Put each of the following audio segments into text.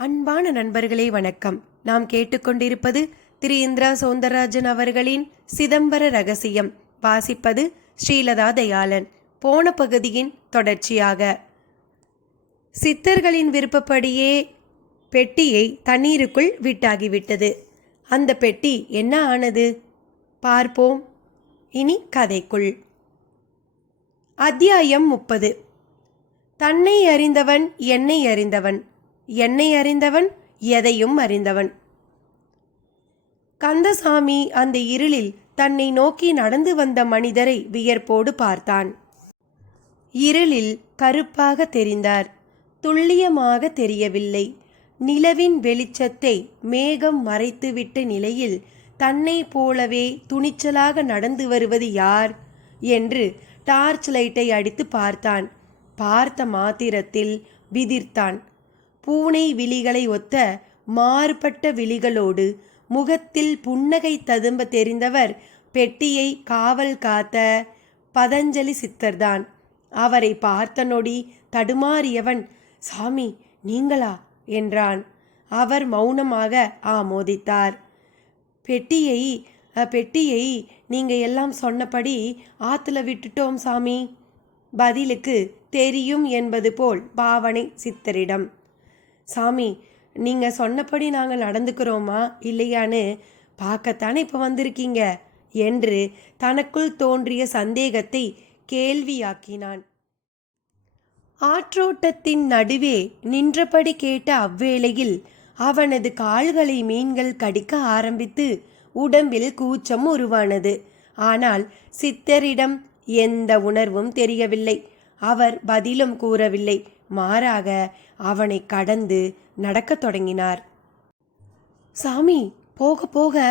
அன்பான நண்பர்களே வணக்கம். நாம் கேட்டுக்கொண்டிருப்பது திரு இந்திரா சௌந்தரராஜன் அவர்களின் சிதம்பர ரகசியம். வாசிப்பது ஸ்ரீலதா தயாளன். போன பகுதியின் தொடர்ச்சியாக சித்தர்களின் விருப்பப்படியே பெட்டியை தண்ணீருக்குள் விட்டாகிவிட்டது. அந்த பெட்டி என்ன ஆனது பார்ப்போம் இனி கதைக்குள். அத்தியாயம் 30. தன்னை அறிந்தவன் என்னை அறிந்தவன், என்னை அறிந்தவன் எதையும் அறிந்தவன். கந்தசாமி அந்த இருளில் தன்னை நோக்கி நடந்து வந்த மனிதரை வியர்ப்போடு பார்த்தான். இருளில் கருப்பாக தெரிந்தார், துல்லியமாக தெரியவில்லை. நிலவின் வெளிச்சத்தை மேகம் மறைத்துவிட்ட நிலையில் தன்னை போலவே துணிச்சலாக நடந்து வருவது யார் என்று டார்ச் லைட்டை அடித்து பார்த்தான். பார்த்த மாத்திரத்தில் விதிர்த்தான். பூனை விழிகளை ஒத்த மாறுபட்ட விழிகளோடு முகத்தில் புன்னகை ததும்ப தெரிந்தவர் பெட்டியை காவல் காத்த பதஞ்சலி சித்தர்தான். அவரை பார்த்த நொடி தடுமாறியவன், சாமி நீங்களா என்றான். அவர் மௌனமாக ஆமோதித்தார். பெட்டியை நீங்க எல்லாம் சொன்னபடி ஆத்துல விட்டுட்டோம் சாமி. பதிலுக்கு தெரியும் என்பது போல் பாவனை சித்தரிடம். சாமி நீங்கள் சொன்னபடி நாங்கள் நடந்துக்கிறோமா இல்லையான்னு பார்க்கத்தானே இப்போ வந்திருக்கீங்க என்று தனக்குள் தோன்றிய சந்தேகத்தை கேள்வியாக்கினான். ஆற்றோட்டத்தின் நடுவே நின்றபடி கேட்ட அவ்வேளையில் அவனது கால்களை மீன்கள் கடிக்க ஆரம்பித்து உடம்பில் கூச்சம் உருவானது. ஆனால் சித்தரிடம் எந்த உணர்வும் தெரியவில்லை. அவர் பதிலும் கூறவில்லை. மாறாக அவனை கடந்து நடக்கத் தொடங்கினார். சாமி போக போக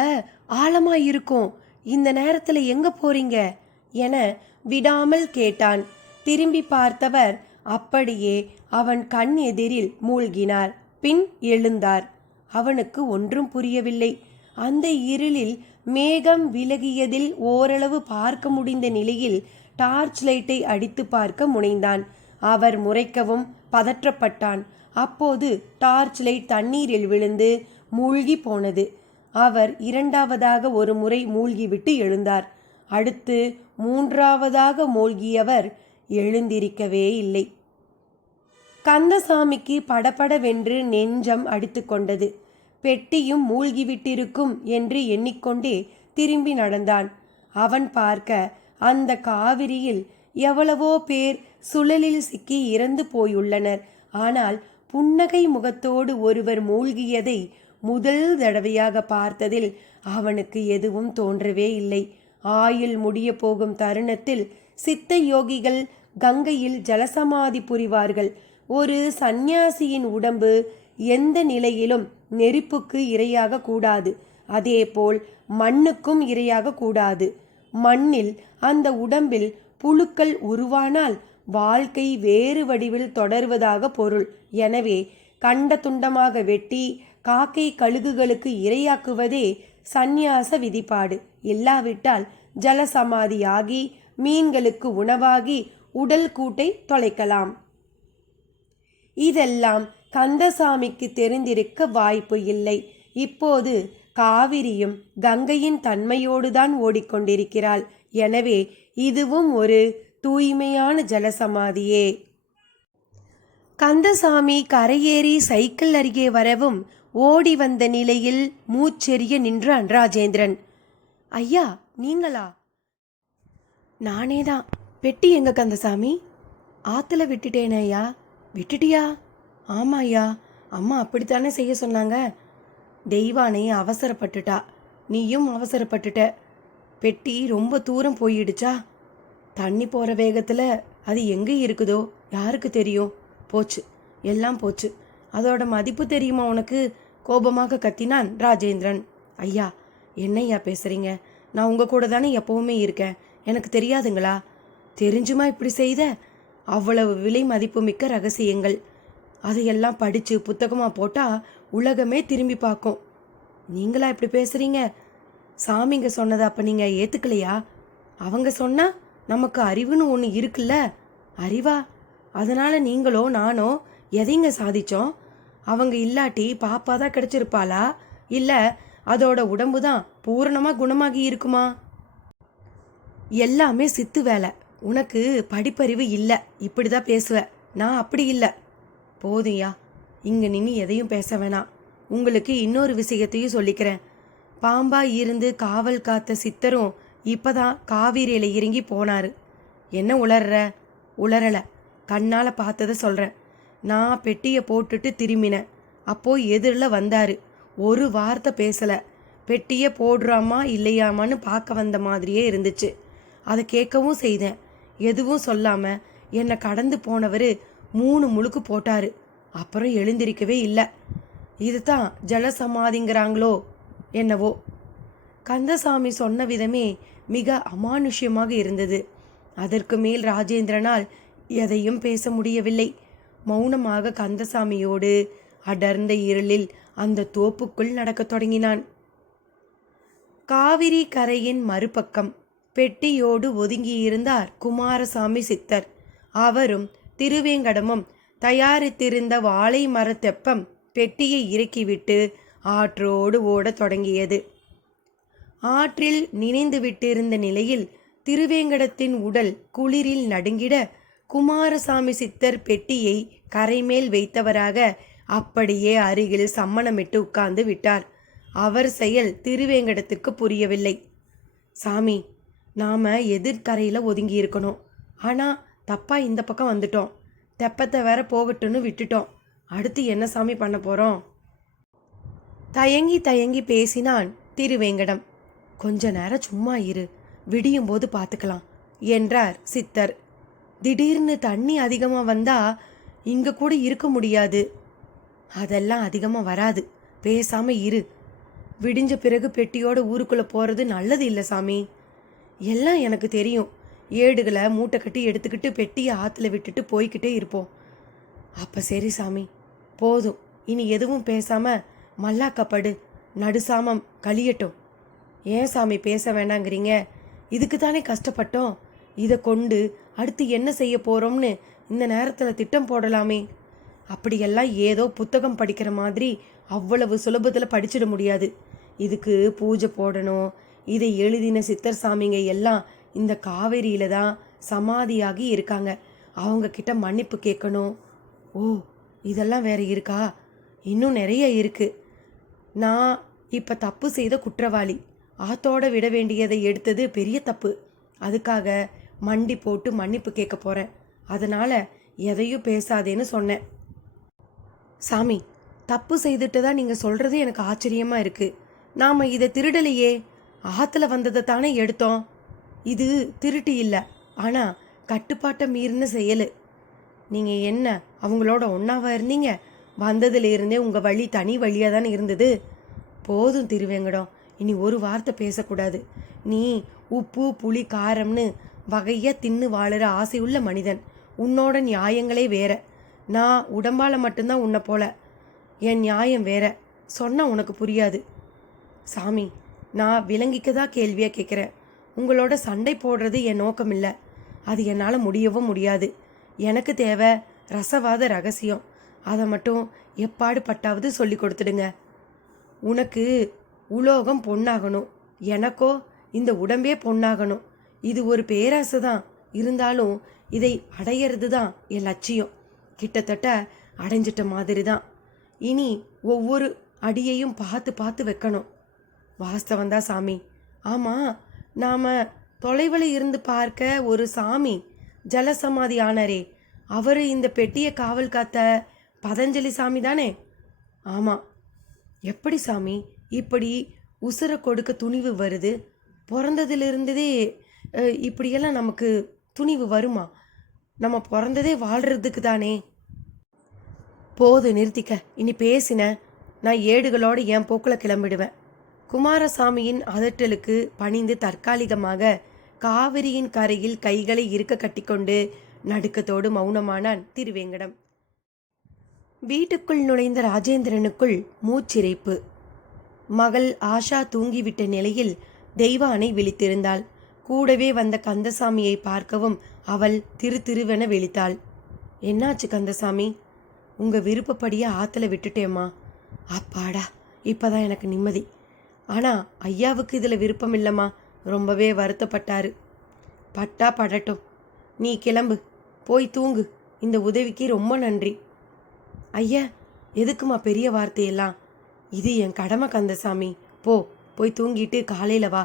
ஆழமாயிருக்கும், இந்த நேரத்தில் எங்க போறீங்க என விடாமல் கேட்டான். திரும்பி பார்த்தவர் அப்படியே அவன் கண் எதிரில் மூழ்கினார். பின் எழுந்தார். அவனுக்கு ஒன்றும் புரியவில்லை. அந்த இருளில் மேகம் விலகியதில் ஓரளவு பார்க்க முடிந்த நிலையில் டார்ச் லைட்டை அடித்து பார்க்க முனைந்தான். அவர் முறைக்கவும் பதற்றப்பட்டான். அப்போது டார்ச் லைட் தண்ணீரில் விழுந்து மூழ்கி போனது. அவர் இரண்டாவதாக ஒரு முறை மூழ்கிவிட்டு எழுந்தார். அடுத்து மூன்றாவதாக மூழ்கியவர் எழுந்திருக்கவே இல்லை. கந்தசாமிக்கு படபடவென்று நெஞ்சம் அடித்து கொண்டது. பெட்டியும் மூழ்கிவிட்டிருக்கும் என்று எண்ணிக்கொண்டே திரும்பி நடந்தான். அவன் பார்க்க அந்த காவிரியில் எவ்வளவோ பேர் சுழலில் சிக்கி இறந்து போயுள்ளனர். ஆனால் புன்னகை முகத்தோடு ஒருவர் மூழ்கியதை முதல் தடவையாக பார்த்ததில் அவனுக்கு எதுவும் தோன்றவே இல்லை. ஆயுள் முடிய போகும் தருணத்தில் சித்த யோகிகள் கங்கையில் ஜலசமாதி புரிவார்கள். ஒரு சந்நியாசியின் உடம்பு எந்த நிலையிலும் நெருப்புக்கு இரையாக கூடாது. அதேபோல் மண்ணுக்கும் இரையாக கூடாது. மண்ணில் அந்த உடம்பில் புழுக்கள் உருவானால் வாழ்க்கை வேறு வடிவில் தொடர்வதாக பொருள். எனவே கண்ட துண்டமாக வெட்டி காக்கை கழுகுகளுக்கு இரையாக்குவதே சந்நியாச விதிப்பாடு. இல்லாவிட்டால் ஜலசமாதியாகி மீன்களுக்கு உணவாகி உடல் கூட்டை தொலைக்கலாம். இதெல்லாம் கந்தசாமிக்கு தெரிந்திருக்க வாய்ப்பு இல்லை. இப்போது காவிரியும் கங்கையின் தன்மையோடுதான் ஓடிக்கொண்டிருக்கிறாள். எனவே இதுவும் ஒரு தூய்மையான ஜலசமாதியே. கந்தசாமி கரையேறி சைக்கிள் அருகே வரவும் ஓடி வந்த நிலையில் மூச்செறிய நின்றான் ராஜேந்திரன். ஐயா நீங்களா? நானேதான். பெட்டி எங்க கந்தசாமி? ஆத்துல விட்டுட்டேன் ஐயா. விட்டுட்டியா? ஆமா ஐயா, அம்மா அப்படித்தானே செய்ய சொன்னாங்க. தெய்வானை அவசரப்பட்டுட்டா, நீயும் அவசரப்பட்டுட்ட. பெட்டி ரொம்ப தூரம் போயிடுச்சா? தண்ணி போகிற வேகத்தில் அது எங்கே இருக்குதோ யாருக்கு தெரியும். போச்சு, எல்லாம் போச்சு. அதோட மதிப்பு தெரியுமா உனக்கு? கோபமாக கத்தினான் ராஜேந்திரன். ஐயா என்னையா பேசுகிறீங்க? நான் உங்கள் கூட தானே எப்போவுமே இருக்கேன். எனக்கு தெரியாதுங்களா? தெரிஞ்சுமா இப்படி செய்த? அவ்வளவு விலை மதிப்பு மிக்க ரகசியங்கள். அதையெல்லாம் படித்து புத்தகமாக போட்டால் உலகமே திரும்பி பார்க்கும். நீங்களா இப்படி பேசுகிறீங்க? சாமிங்க சொன்னதை அப்போ நீங்கள் ஏற்றுக்கலையா? அவங்க சொன்னால் நமக்கு அறிவுன்னு ஒன்று இருக்குல்ல. அறிவா? அதனால் நீங்களோ நானோ எதைங்க சாதித்தோம்? அவங்க இல்லாட்டி பாப்பா தான் கிடைச்சிருப்பாளா, இல்லை அதோட உடம்பு தான் பூரணமாக குணமாகி இருக்குமா? எல்லாமே சித்து வேலை. உனக்கு படிப்பறிவு இல்லை, இப்படி தான் பேசுவ. நான் அப்படி இல்லை. போதும்யா, இங்கே நின்று எதையும் பேச வேணாம். உங்களுக்கு இன்னொரு விஷயத்தையும் சொல்லிக்கிறேன். பாம்பா இருந்து காவல் காத்த சித்தரும் இப்பதான் காவிரியில் இறங்கி போனாரு. என்ன உளர்ற? உளரலை, கண்ணால் பார்த்ததை சொல்கிறேன். நான் பெட்டியை போட்டுட்டு திரும்பினேன். அப்போ எதிரில் வந்தார். ஒரு வார்த்தை பேசலை. பெட்டியை போடுறாமா இல்லையாமான்னு பார்க்க வந்த மாதிரியே இருந்துச்சு. அதை கேட்கவும் செய்தேன். எதுவும் சொல்லாமல் என்னை கடந்து போனவர் 3 முழுக்கு போட்டார். அப்புறம் எழுந்திருக்கவே இல்லை. இதுதான் ஜலசமாதிங்கிறாங்களோ என்னவோ. கந்தசாமி சொன்ன விதமே மிக அமானுஷ்யமாக இருந்தது. அதற்கு மேல் ராஜேந்திரனால் எதையும் பேச முடியவில்லை. மௌனமாக கந்தசாமியோடு அடர்ந்த இருளில் அந்த தோப்புக்குள் நடக்கத் தொடங்கினான். காவிரி கரையின் மறுபக்கம் பெட்டியோடு ஒதுங்கியிருந்தார் குமாரசாமி சித்தர். அவரும் திருவேங்கடமும் தயாரித்திருந்த வாழை மரத்தெப்பம் பெட்டியை இறக்கிவிட்டு ஆற்றோடு ஓடத் தொடங்கியது. ஆற்றில் நினைந்து விட்டிருந்த நிலையில் திருவேங்கடத்தின் உடல் குளிரில் நடுங்கிட, குமாரசாமி சித்தர் பெட்டியை கரைமேல் வைத்தவராக அப்படியே அருகில் சம்மணமிட்டு உட்கார்ந்து விட்டார். அவர் செயல் திருவேங்கடத்திற்கு புரியவில்லை. சாமி, நாம எதிர்கரையில் ஒதுங்கி இருக்கணும். ஆனால் தப்பா இந்த பக்கம் வந்துட்டோம். தெப்பத்தை வேற போகட்டுன்னு விட்டுட்டோம். அடுத்து என்ன சாமி பண்ண போகிறோம்? தயங்கி தயங்கி பேசினான் திருவேங்கடம். கொஞ்ச நேரம் சும்மா இரு, விடியும் போது பார்த்துக்கலாம் என்றார் சித்தர். திடீர்னு தண்ணி அதிகமாக வந்தா இங்கே கூட இருக்க முடியாது. அதெல்லாம் அதிகமாக வராது, பேசாமல் இரு. விடிஞ்ச பிறகு பெட்டியோட ஊருக்குள்ளே போகிறது நல்லது இல்லை சாமி. எல்லாம் எனக்கு தெரியும். ஏடுகளை மூட்டை கட்டி எடுத்துக்கிட்டு பெட்டியை ஆற்றுல விட்டுட்டு போய்கிட்டே இருப்போம். அப்போ சரி சாமி, போதும். இனி எதுவும் பேசாமல் மல்லாக்கப்படு. நடுசாமம் கழியட்டும். ஏன் சாமி பேச வேண்டாங்கிறீங்க? இதுக்கு தானே கஷ்டப்பட்டோம். இதை கொண்டு அடுத்து என்ன செய்ய போகிறோம்னு இந்த நேரத்தில் திட்டம் போடலாமே. அப்படியெல்லாம் ஏதோ புத்தகம் படிக்கிற மாதிரி அவ்வளவு சுலபத்தில் படிச்சிட முடியாது. இதுக்கு பூஜை போடணும். இதை எழுதின சித்தர் சாமிங்க எல்லாம் இந்த காவேரியில தான் சமாதியாகி இருக்காங்க. அவங்க கிட்ட மன்னிப்பு கேட்கணும். ஓ, இதெல்லாம் வேற இருக்கா? இன்னும் நிறைய இருக்கு. நான் இப்போ தப்பு செய்த குற்றவாளி. ஆத்தோட விட வேண்டியதை எடுத்தது பெரிய தப்பு. அதுக்காக மண்டி போட்டு மன்னிப்பு கேட்க போகிறேன். அதனால் எதையும் பேசாதேன்னு சொன்னேன். சாமி, தப்பு செய்துட்டு தான் நீங்கள் சொல்கிறது எனக்கு ஆச்சரியமாக இருக்குது. நாம் இதை திருடலையே, ஆற்றுல வந்ததை தானே எடுத்தோம். இது திருட்டு இல்லை, ஆனால் கட்டுப்பாட்டை மீறின செயல். நீங்கள் என்ன அவங்களோட ஒன்றாவா இருந்தீங்க? வந்ததுலேருந்தே உங்கள் வழி தனி வழியாக தானே இருந்தது. போதும் திருவேங்கடம், இனி ஒரு வார்த்தை பேசக்கூடாது. நீ உப்பு புளி காரம்னு வகையாக தின்னு வாழுற ஆசையுள்ள மனிதன். உன்னோட நியாயங்களே வேற. நான் உடம்பால் மட்டும்தான் உன்னை போல. என் நியாயம் வேற. சொன்னால் உனக்கு புரியாது. சாமி, நான் விளங்கிக்க தான் கேள்வியாக கேட்குறேன். உங்களோட சண்டை போடுறது என் நோக்கம் இல்லை. அது என்னால் முடியவும் முடியாது. எனக்கு தேவை ரசவாத ரகசியம். அதை மட்டும் எப்பாடு பட்டாவது சொல்லி கொடுத்துடுங்க. உனக்கு உலோகம் பொன்னாகணும், எனக்கோ இந்த உடம்பே பொன்னாகணும். இது ஒரு பேராசை தான். இருந்தாலும் இதை அடையிறது தான் என் லட்சியம். கிட்டத்தட்ட அடைஞ்சிட்ட மாதிரி தான். இனி ஒவ்வொரு அடியையும் பார்த்து பார்த்து வைக்கணும். வாஸ்தவந்தான் சாமி. ஆமாம், நாம் தொலைவில் இருந்து பார்க்க ஒரு சாமி ஜலசமாதி ஆனாரே, அவர் இந்த பெட்டியை காவல் காத்த பதஞ்சலி சாமி தானே? ஆமாம். எப்படி சாமி இப்படி உசுரை கொடுக்க துணிவு வருது? பிறந்ததிலிருந்ததே இப்படியெல்லாம் நமக்கு துணிவு வருமா? நம்ம பிறந்ததே வாழ்கிறதுக்கு தானே. போது, நிறுத்திக்க. இனி பேசின நான் ஏடுகளோடு என் போக்கில் கிளம்பிடுவேன். குமாரசாமியின் அதட்டலுக்கு பணிந்து தற்காலிகமாக காவிரியின் கரையில் கைகளை இருக்க கட்டிக்கொண்டு நடுக்கத்தோடு மௌனமானான் திருவேங்கடம். வீட்டுக்குள் நுழைந்த ராஜேந்திரனுக்குள் மூச்சிறைப்பு. மகள் ஆஷா தூங்கிவிட்ட நிலையில் தெய்வானை விழித்திருந்தாள். கூடவே வந்த கந்தசாமியை பார்க்கவும் அவள் திரு திருவென விழித்தாள். என்னாச்சு கந்தசாமி? உங்கள் விருப்பப்படியே ஆற்றுல விட்டுட்டேம்மா. அப்பாடா, இப்போதான் எனக்கு நிம்மதி. ஆனால் ஐயாவுக்கு இதில் விருப்பம் இல்லைம்மா, ரொம்பவே வருத்தப்பட்டாரு. பட்டா படட்டும், நீ கிளம்பு, போய் தூங்கு. இந்த உதவிக்கு ரொம்ப நன்றி. ஐயா, எதுக்குமா பெரிய வார்த்தையெல்லாம்? இது என் கடமை கந்தசாமி. போய் தூங்கிட்டு காலையில் வா.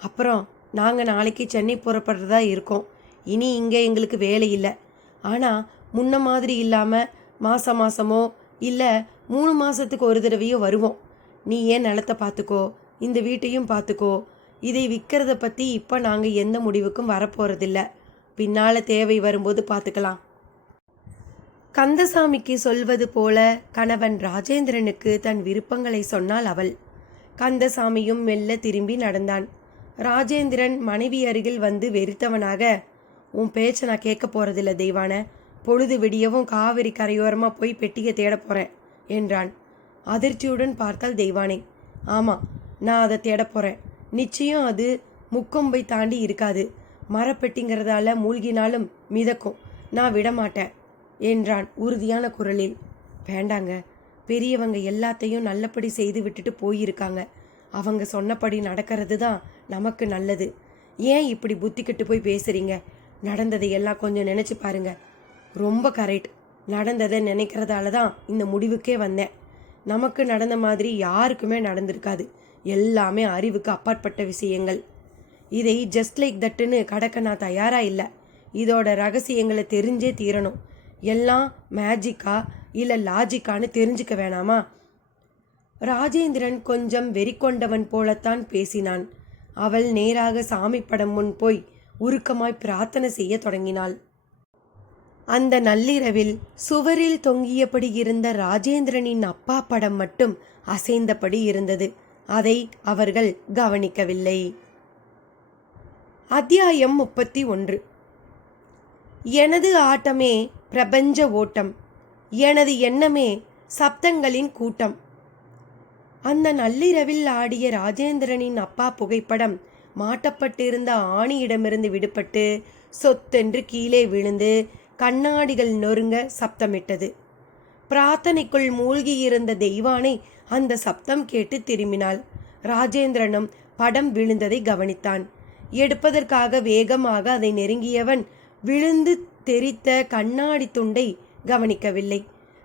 அப்புறம் நாங்கள் நாளைக்கு சென்னை புறப்படுறதா இருக்கோம். இனி இங்கே எங்களுக்கு வேலை இல்லை. ஆனால் முன்ன மாதிரி இல்லாமல் மாதமோ இல்லை 3 மாதத்துக்கு ஒரு தடவையோ வருவோம். நீ ஏன் நிலத்தை பார்த்துக்கோ, இந்த வீட்டையும் பார்த்துக்கோ. இதை விற்கிறத பற்றி இப்போ நாங்கள் எந்த முடிவுக்கும் வரப்போகிறதில்ல. பின்னால் தேவை வரும்போது பார்த்துக்கலாம். கந்தசாமிக்கு சொல்வது போல கணவன் ராஜேந்திரனுக்கு தன் விருப்பங்களை சொன்னாள் அவள். கந்தசாமியும் மெல்ல திரும்பி நடந்தான். ராஜேந்திரன் மனைவி அருகில் வந்து வெறித்தவனாக, உன் பேச்சை நான் கேட்க போகிறதில்ல தெய்வான. பொழுது விடியவும் காவிரி கரையோரமாக போய் பெட்டியை தேட போகிறேன் என்றான். அதிர்ச்சியுடன் பார்த்தாள் தெய்வானை. ஆமாம், நான் அதை தேட போகிறேன். நிச்சயம் அது முக்கொம்பை தாண்டி இருக்காது. மரப்பெட்டிங்கிறதால மூழ்கினாலும் மிதக்கும். நான் விடமாட்டேன் என்றான் உறுதியான குரலில். வேண்டாங்க, பெரியவங்க எல்லாத்தையும் நல்லபடி செய்து விட்டுட்டு போயிருக்காங்க. அவங்க சொன்னபடி நடக்கிறது தான் நமக்கு நல்லது. ஏன் இப்படி புத்தி கெட்டு போய் பேசுறீங்க? நடந்ததை எல்லாம் கொஞ்சம் நினச்சி பாருங்க. ரொம்ப கரெக்ட். நடந்ததை நினைக்கிறதால தான் இந்த முடிவுக்கே வந்தேன். நமக்கு நடந்த மாதிரி யாருக்குமே நடந்திருக்காது. எல்லாமே அறிவுக்கு அப்பாற்பட்ட விஷயங்கள். இதை ஜஸ்ட் லைக் தட்டுன்னு கடக்க நான் தயாராக இல்லை. இதோட ரகசியங்களை தெரிஞ்சே தீரணும். எல்லாம் மேஜிக்கா இல்லை லாஜிக்கான்னு தெரிஞ்சுக்க வேணாமா? ராஜேந்திரன் கொஞ்சம் வெறிக்கொண்டவன் போலத்தான் பேசினான். அவள் நேராக சாமி படம் முன் போய் உருக்கமாய் பிரார்த்தனை செய்ய தொடங்கினாள். அந்த நள்ளிரவில் சுவரில் தொங்கியபடி இருந்த ராஜேந்திரனின் அப்பா படம் மட்டும் அசைந்தபடி இருந்தது. அதை அவர்கள் கவனிக்கவில்லை. அத்தியாயம் 31. எனது ஆட்டமே பிரபஞ்ச ஓட்டம், எனது எண்ணமே சப்தங்களின் கூட்டம். அந்த நள்ளிரவில் ஆடிய ராஜேந்திரனின் அப்பா புகைப்படம் மாட்டப்பட்டிருந்த ஆணியிடமிருந்து விடுபட்டு சொத்தென்று கீழே விழுந்து கண்ணாடிகள் நொறுங்க சப்தமிட்டது. பிரார்த்தனைக்குள் மூழ்கியிருந்த தெய்வானை அந்த சப்தம் கேட்டு திரும்பினாள். ராஜேந்திரனும் படம் விழுந்ததை கவனித்தான். எடுப்பதற்காக வேகமாக அதை நெருங்கியவன் விழுந்து தெரித்த கண்ணாடி துண்டை கவனிக்கவில்லை.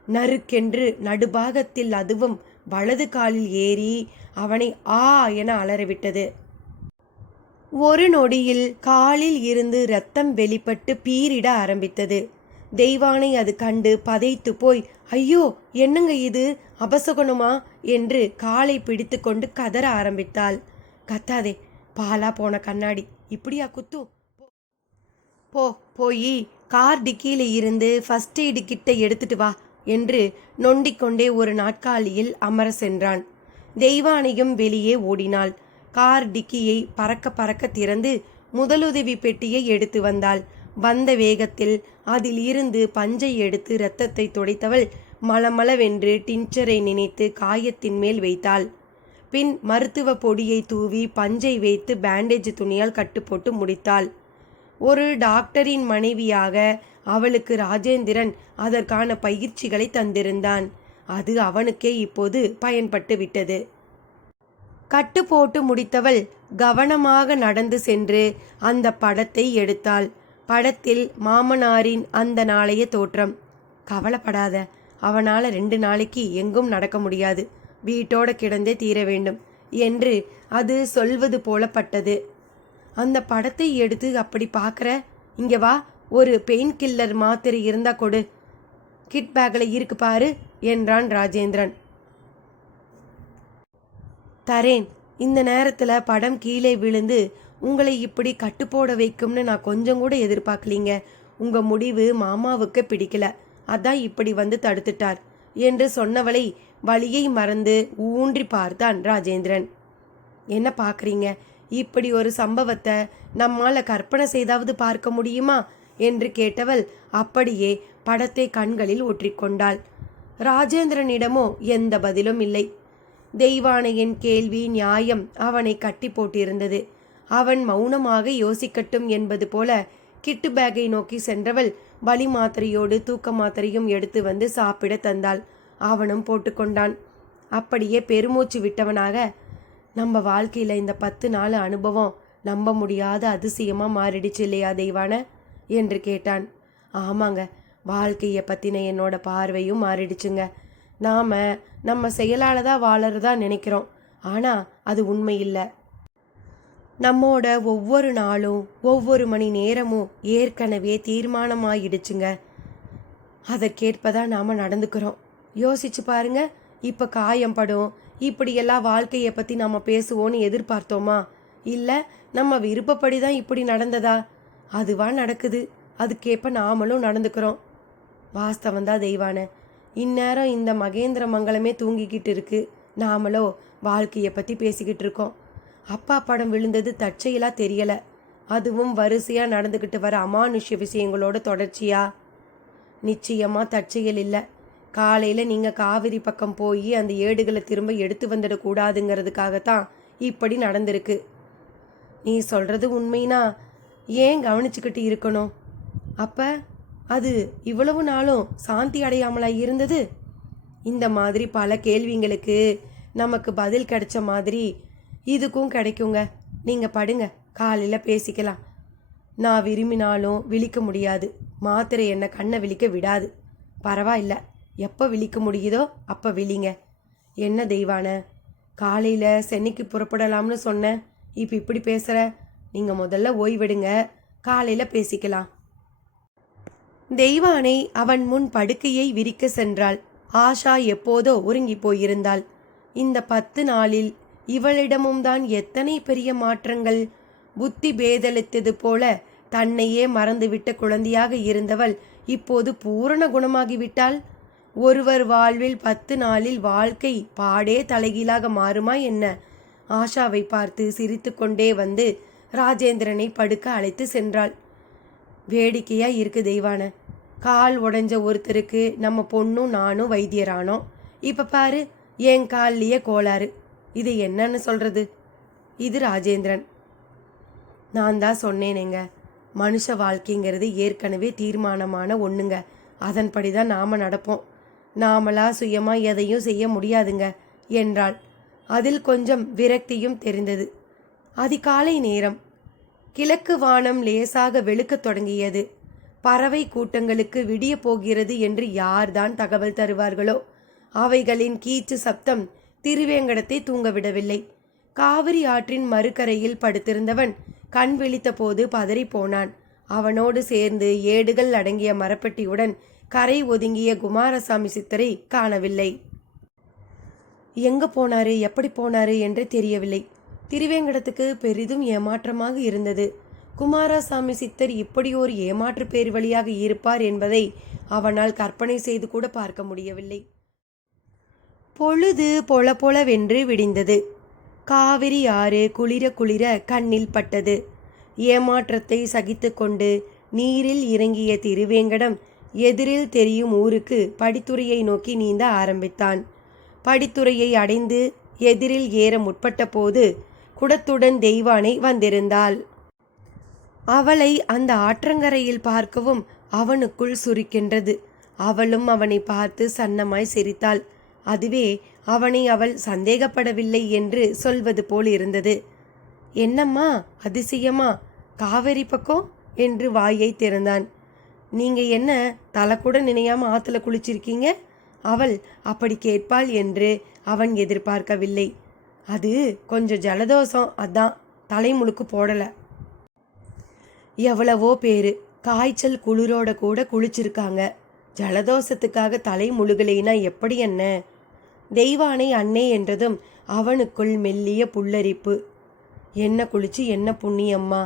நறுக்கென்று நடுபாகத்தில் அதுவும் வலது காலில் ஏறி அவனை ஆ என அலறவிட்டது. ஒரு நொடியில் காலில் இருந்து இரத்தம் வெளிப்பட்டு பீரிட ஆரம்பித்தது. தெய்வானை அது கண்டு பதைத்து போய், ஐயோ என்னங்க இது, அபசகுணமா என்று காலை பிடித்து கொண்டு கதற ஆரம்பித்தாள். கத்தாதே, பாலா போன கண்ணாடி இப்படியா குத்தும்? போய் கார் டிக்கியில இருந்து ஃபர்ஸ்ட் எய்டு கிட்ட எடுத்துட்டு வா என்று நொண்டிக்கொண்டே ஒரு நாட்காலியில் அமர சென்றான். தெய்வானையும் வெளியே ஓடினாள். கார் டிக்கியை பறக்க திறந்து முதலுதவி பெட்டியை எடுத்து வந்தாள். வந்த வேகத்தில் அதில் இருந்து பஞ்சை எடுத்து இரத்தத்தை துடைத்தவள் மளமளவென்று டின்ச்சரை நினைத்து காயத்தின் மேல் வைத்தாள். பின் மருத்துவ பொடியை தூவி பஞ்சை வைத்து பேண்டேஜ் துணியால் கட்டுப்போட்டு முடித்தாள். ஒரு டாக்டரின் மனைவியாக அவளுக்கு ராஜேந்திரன் அதற்கான பயிற்சிகளை தந்திருந்தான். அது அவனுக்கே இப்போது பயன்பட்டு விட்டது. கட்டு போட்டு முடித்தவள் கவனமாக நடந்து சென்று அந்த படத்தை எடுத்தாள். படத்தில் மாமனாரின் அந்த நாளைய தோற்றம். கவலைப்படாத, அவனால் 2 நாளைக்கு எங்கும் நடக்க முடியாது, வீட்டோட கிடந்தே தீர வேண்டும் என்று அது சொல்வது போலப்பட்டது. அந்த படத்தை எடுத்து அப்படி பார்க்குற, இங்கே வா, ஒரு பெயின் கில்லர் மாத்திரை இருந்தா கொடு, கிட் பேக்கில் இருக்கு பாரு என்றான் ராஜேந்திரன். தரேன். இந்த நேரத்தில் படம் கீழே விழுந்து உங்களை இப்படி கட்டுப்போட வைக்கும்னு நான் கொஞ்சம் கூட எதிர்பார்க்கலீங்க. உங்கள் முடிவு மாமாவுக்கு பிடிக்கல, அதான் இப்படி வந்து தடுத்துட்டார் என்று சொன்னவளை வலியை மறந்து ஊன்றி பார்த்தான் ராஜேந்திரன். என்ன பார்க்குறீங்க? இப்படி ஒரு சம்பவத்தை நம்மால் கற்பனை செய்தாவது பார்க்க முடியுமா என்று கேட்டவள் அப்படியே படத்தை கண்களில் ஒற்றிக்கொண்டாள். ராஜேந்திரனிடமோ எந்த பதிலும் இல்லை. தெய்வானையின் கேள்வி நியாயம் அவனை கட்டி போட்டிருந்தது. அவன் மௌனமாக யோசிக்கட்டும் என்பது போல கிட்டு பேக்கை நோக்கி சென்றவள் வலி மாத்திரையோடு தூக்க மாத்திரையும் எடுத்து வந்து சாப்பிட தந்தாள். அவனும் போட்டுக்கொண்டான். அப்படியே பெருமூச்சு விட்டவனாக, நம்ம வாழ்க்கையில் இந்த 10 நாள் அனுபவம் நம்ப முடியாத அதிசயமாக மாறிடுச்சு இல்லையா தெய்வான என்று கேட்டான். ஆமாங்க, வாழ்க்கையை பற்றின என்னோட பார்வையும் மாறிடுச்சுங்க. நாம் நம்ம செயலால் தான் வாழறதா நினைக்கிறோம், ஆனால் அது உண்மை இல்லை. நம்மோட ஒவ்வொரு நாளும் ஒவ்வொரு மணி நேரமும் ஏற்கனவே தீர்மானமாயிடுச்சுங்க. அதற்கேற்பதான் நாம் நடந்துக்கிறோம். யோசிச்சு பாருங்க, இப்போ காயம் படும் இப்படியெல்லாம் வாழ்க்கையை பற்றி நம்ம பேசுவோன்னு எதிர்பார்த்தோமா? இல்லை நம்ம விருப்பப்படி தான் இப்படி நடந்ததா? அதுவா நடக்குது, அதுக்கேற்ப நாமளும் நடந்துக்கிறோம். வாஸ்தவந்தான் தெய்வான. இந்நேரம் இந்த மகேந்திர மங்கலமே தூங்கிக்கிட்டு இருக்கு, நாமளோ வாழ்க்கையை பற்றி பேசிக்கிட்டு இருக்கோம். அப்பா படம் விழுந்தது தற்செயலாக தெரியலை, அதுவும் வரிசையாக நடந்துக்கிட்டு வர அமானுஷ்ய விஷயங்களோட தொடர்ச்சியா? நிச்சயமாக தற்செயல் இல்லை. காலையில் நீங்கள் காவிரி பக்கம் போய் அந்த ஏடுகளை திரும்ப எடுத்து வந்துடக்கூடாதுங்கிறதுக்காகத்தான் இப்படி நடந்திருக்கு. நீ சொல்கிறது உண்மைனா ஏன் கவனிச்சுக்கிட்டு இருக்கணும்? அப்போ அது இவ்வளவு நாளும் சாந்தி அடையாமலா இருந்தது? இந்த மாதிரி பல கேள்விங்களுக்கு நமக்கு பதில் கிடைச்ச மாதிரி இதுக்கும் கிடைக்குங்க. நீங்கள் படுங்க, காலையில் பேசிக்கலாம். நான் விரும்பினாலும் விழிக்க முடியாது, மாத்திரை என்ன கண்ணை விழிக்க விடாது. பரவாயில்ல, எப்போ விழிக்க முடியுதோ அப்போ விழிங்க. என்ன தெய்வான, காலையில் சென்னைக்கு புறப்படலாம்னு சொன்னேன், இப்போ இப்படி பேசுகிற? நீங்கள் முதல்ல ஓய்வெடுங்க, காலையில் பேசிக்கலாம். தெய்வானை அவன் முன் படுக்கையை விரிக்க சென்றாள். ஆஷா எப்போதோ உறங்கி போயிருந்தாள். இந்த 10 நாளில் இவளிடமும் தான் எத்தனை பெரிய மாற்றங்கள்! புத்தி பேதலித்தது போல தன்னையே மறந்துவிட்ட குழந்தையாக இருந்தவள் இப்போது பூரண குணமாகிவிட்டாள். ஒருவர் வாழ்வில் 10 நாளில் வாழ்க்கை பாடே தலைகீழாக மாறுமா என்ன? ஆஷாவை பார்த்து சிரித்து கொண்டே வந்து ராஜேந்திரனை படுக்க அழைத்து சென்றாள். வேடிக்கையா இருக்கு தெய்வான. கால் உடைஞ்ச ஒருத்தருக்கு நம்ம பொண்ணும் நானும் வைத்தியரானோம். இப்போ பாரு, என் கால்லையே கோளாறு. இது என்னன்னு சொல்றது? இது ராஜேந்திரன். நான் தான் சொன்னேனேங்க, மனுஷ வாழ்க்கைங்கிறது ஏற்கனவே தீர்மானமான ஒன்றுங்க. அதன்படி தான் நாம் நடப்போம். நாமளா சுயமாக எதையும் செய்ய முடியாதுங்க என்றாள். அதில் கொஞ்சம் விரக்தியும் தெரிந்தது. அதிகாலை நேரம். கிழக்கு வானம் லேசாக வெளுக்கத் தொடங்கியது. பறவை கூட்டங்களுக்கு விடிய போகிறது என்று யார்தான் தகவல் தருவார்களோ? அவைகளின் கீச்சு சப்தம் திருவேங்கடத்தை தூங்கவிடவில்லை. காவிரி ஆற்றின் மறுகரையில் படுத்திருந்தவன் கண் விழித்த போது பதறி போனான். அவனோடு சேர்ந்து ஏடுகள் அடங்கிய மரப்பெட்டியுடன் கரை ஒதுங்கிய குமாரசாமி சித்தரை காணவில்லை. எங்க போனாரு, எப்படி போனாரு என்று தெரியவில்லை. திருவேங்கடத்துக்கு பெரிதும் ஏமாற்றமாக இருந்தது. குமாரசாமி சித்தர் இப்படி ஒரு ஏமாற்று பேர் வழியாக இருப்பார் என்பதை அவனால் கற்பனை செய்து கூட பார்க்க முடியவில்லை. பொழுது பொல பொலவென்று விடிந்தது. காவிரி ஆறு குளிர குளிர கண்ணில் பட்டது. ஏமாற்றத்தை சகித்து கொண்டு நீரில் இறங்கிய திருவேங்கடம் எதிரில் தெரியும் ஊருக்கு படித்துறையை நோக்கி நீந்த ஆரம்பித்தான். படித்துறையை அடைந்து எதிரில் ஏற முற்பட்ட போது குடத்துடன் தெய்வானை வந்திருந்தாள். அவளை அந்த ஆற்றங்கரையில் பார்க்கவும் அவனுக்குள் சுருக்கின்றது. அவளும் அவனை பார்த்து சன்னமாய் சிரித்தாள். அதுவே அவனை அவள் சந்தேகப்படவில்லை என்று சொல்வது போல் இருந்தது. என்னம்மா அதிசயமா, காவேரி பக்கம் என்று வாயை திறந்தான். நீங்க என்ன தலை கூட நினையாம ஆத்துல குளிச்சிருக்கீங்க? அவள் அப்படி கேட்பாள் என்று அவன் எதிர்பார்க்கவில்லை. அது கொஞ்சம் ஜலதோஷம், அதான் தலை முழுக்கு போடல. எவ்வளவோ பேரு காய்ச்சல் குளிரோட கூட குளிச்சிருக்காங்க. ஜலதோஷத்துக்காக தலை முழுகலைனா எப்படி என்ன? தெய்வானை அண்ணே என்றதும் அவனுக்குள் மெல்லிய புல்லரிப்பு. என்ன குளிச்சு என்ன புண்ணியம்மா,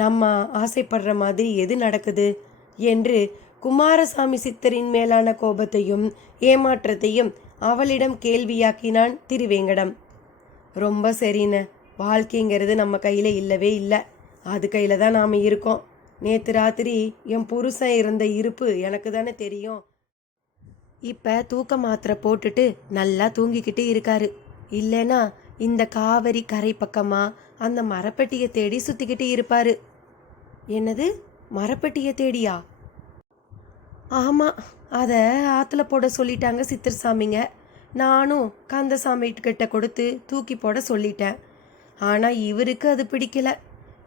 நம்ம ஆசைப்படுற மாதிரி எது நடக்குது என்று குமாரசாமி சித்தரின் மேலான கோபத்தையும் ஏமாற்றத்தையும் அவளிடம் கேள்வியாக்கினான் திருவேங்கடம். ரொம்ப சரின்னு, வாழ்க்கைங்கிறது நம்ம கையில் இல்லவே இல்லை, அது கையில் தான் நாம் இருக்கோம். நேற்று ராத்திரி என் புருஷன் இருந்த இருப்பு எனக்கு தானே தெரியும். இப்போ தூக்க மாத்திரை போட்டுட்டு நல்லா தூங்கிக்கிட்டு இருக்காரு. இல்லைன்னா இந்த காவிரி கரை பக்கமாக அந்த மரப்பெட்டியை தேடி சுற்றிக்கிட்டு இருப்பாரு. என்னது, மரப்பெட்டியை தேடியா? ஆமாம், அதை ஆற்றுல போட சொல்லிட்டாங்க சித்தர் சாமிங்க. நானும் கந்தசாமி கிட்ட கொடுத்து தூக்கி போட சொல்லிட்டேன். ஆனால் இவருக்கு அது பிடிக்கல.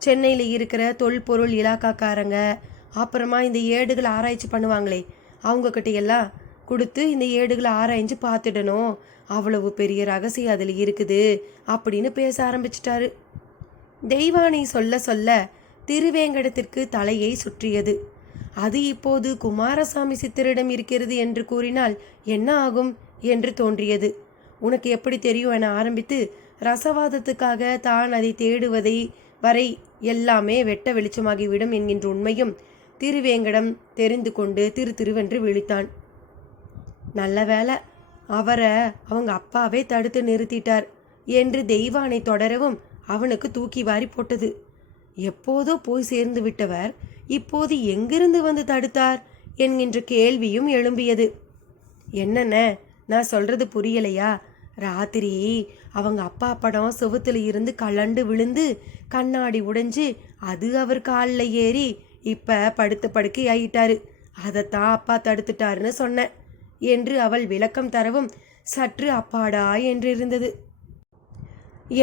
சென்னையில் இருக்கிற தொல்பொருள் இலாக்காக்காரங்க, அப்புறமா இந்த ஏடுகளை ஆராய்ச்சி பண்ணுவாங்களே, அவங்கக்கிட்ட எல்லாம் கொடுத்து இந்த ஏடுகளை ஆராய்ஞ்சு பார்த்துடணும், அவ்வளவு பெரிய ரகசியம் அதில் இருக்குது அப்படின்னு பேச ஆரம்பிச்சிட்டாரு. தெய்வானை சொல்ல சொல்ல திருவேங்கடத்திற்கு தலையை சுற்றியது. அது இப்போது குமாரசாமி சித்தரிடம் இருக்கிறது என்று கூறினால் என்ன ஆகும் என்று தோன்றியது. உனக்கு எப்படி தெரியும் என ஆரம்பித்து ரசவாதத்துக்காக தான் அதை தேடுவதை வரை எல்லாமே வெட்ட வெளிச்சமாகிவிடும் என்கின்ற உண்மையும் திருவேங்கடம் தெரிந்து கொண்டு திருவென்று விழித்தான். நல்ல வேலை, அவரை அவங்க அப்பாவே தடுத்து நிறுத்திட்டார் என்று தெய்வானை தொடரவும் அவனுக்கு தூக்கி வாரி போட்டது. எப்போதோ போய் சேர்ந்து விட்டவர் இப்போது எங்கிருந்து வந்து தடுத்தார் என்கின்ற கேள்வியும் எழும்பியது. என்னென்ன, நான் சொல்றது புரியலையா? ராத்திரி அவங்க அப்பா படம் செவுத்துல இருந்து கலண்டு விழுந்து கண்ணாடி உடைஞ்சு அது அவர் காலில் ஏறி இப்ப படுத்த படுக்கை ஆயிட்டாரு. அதைத்தான் அப்பா தடுத்துட்டாருன்னு சொன்னேன் என்று அவள் விளக்கம் தரவும் சற்று அப்பாடா என்றிருந்தது.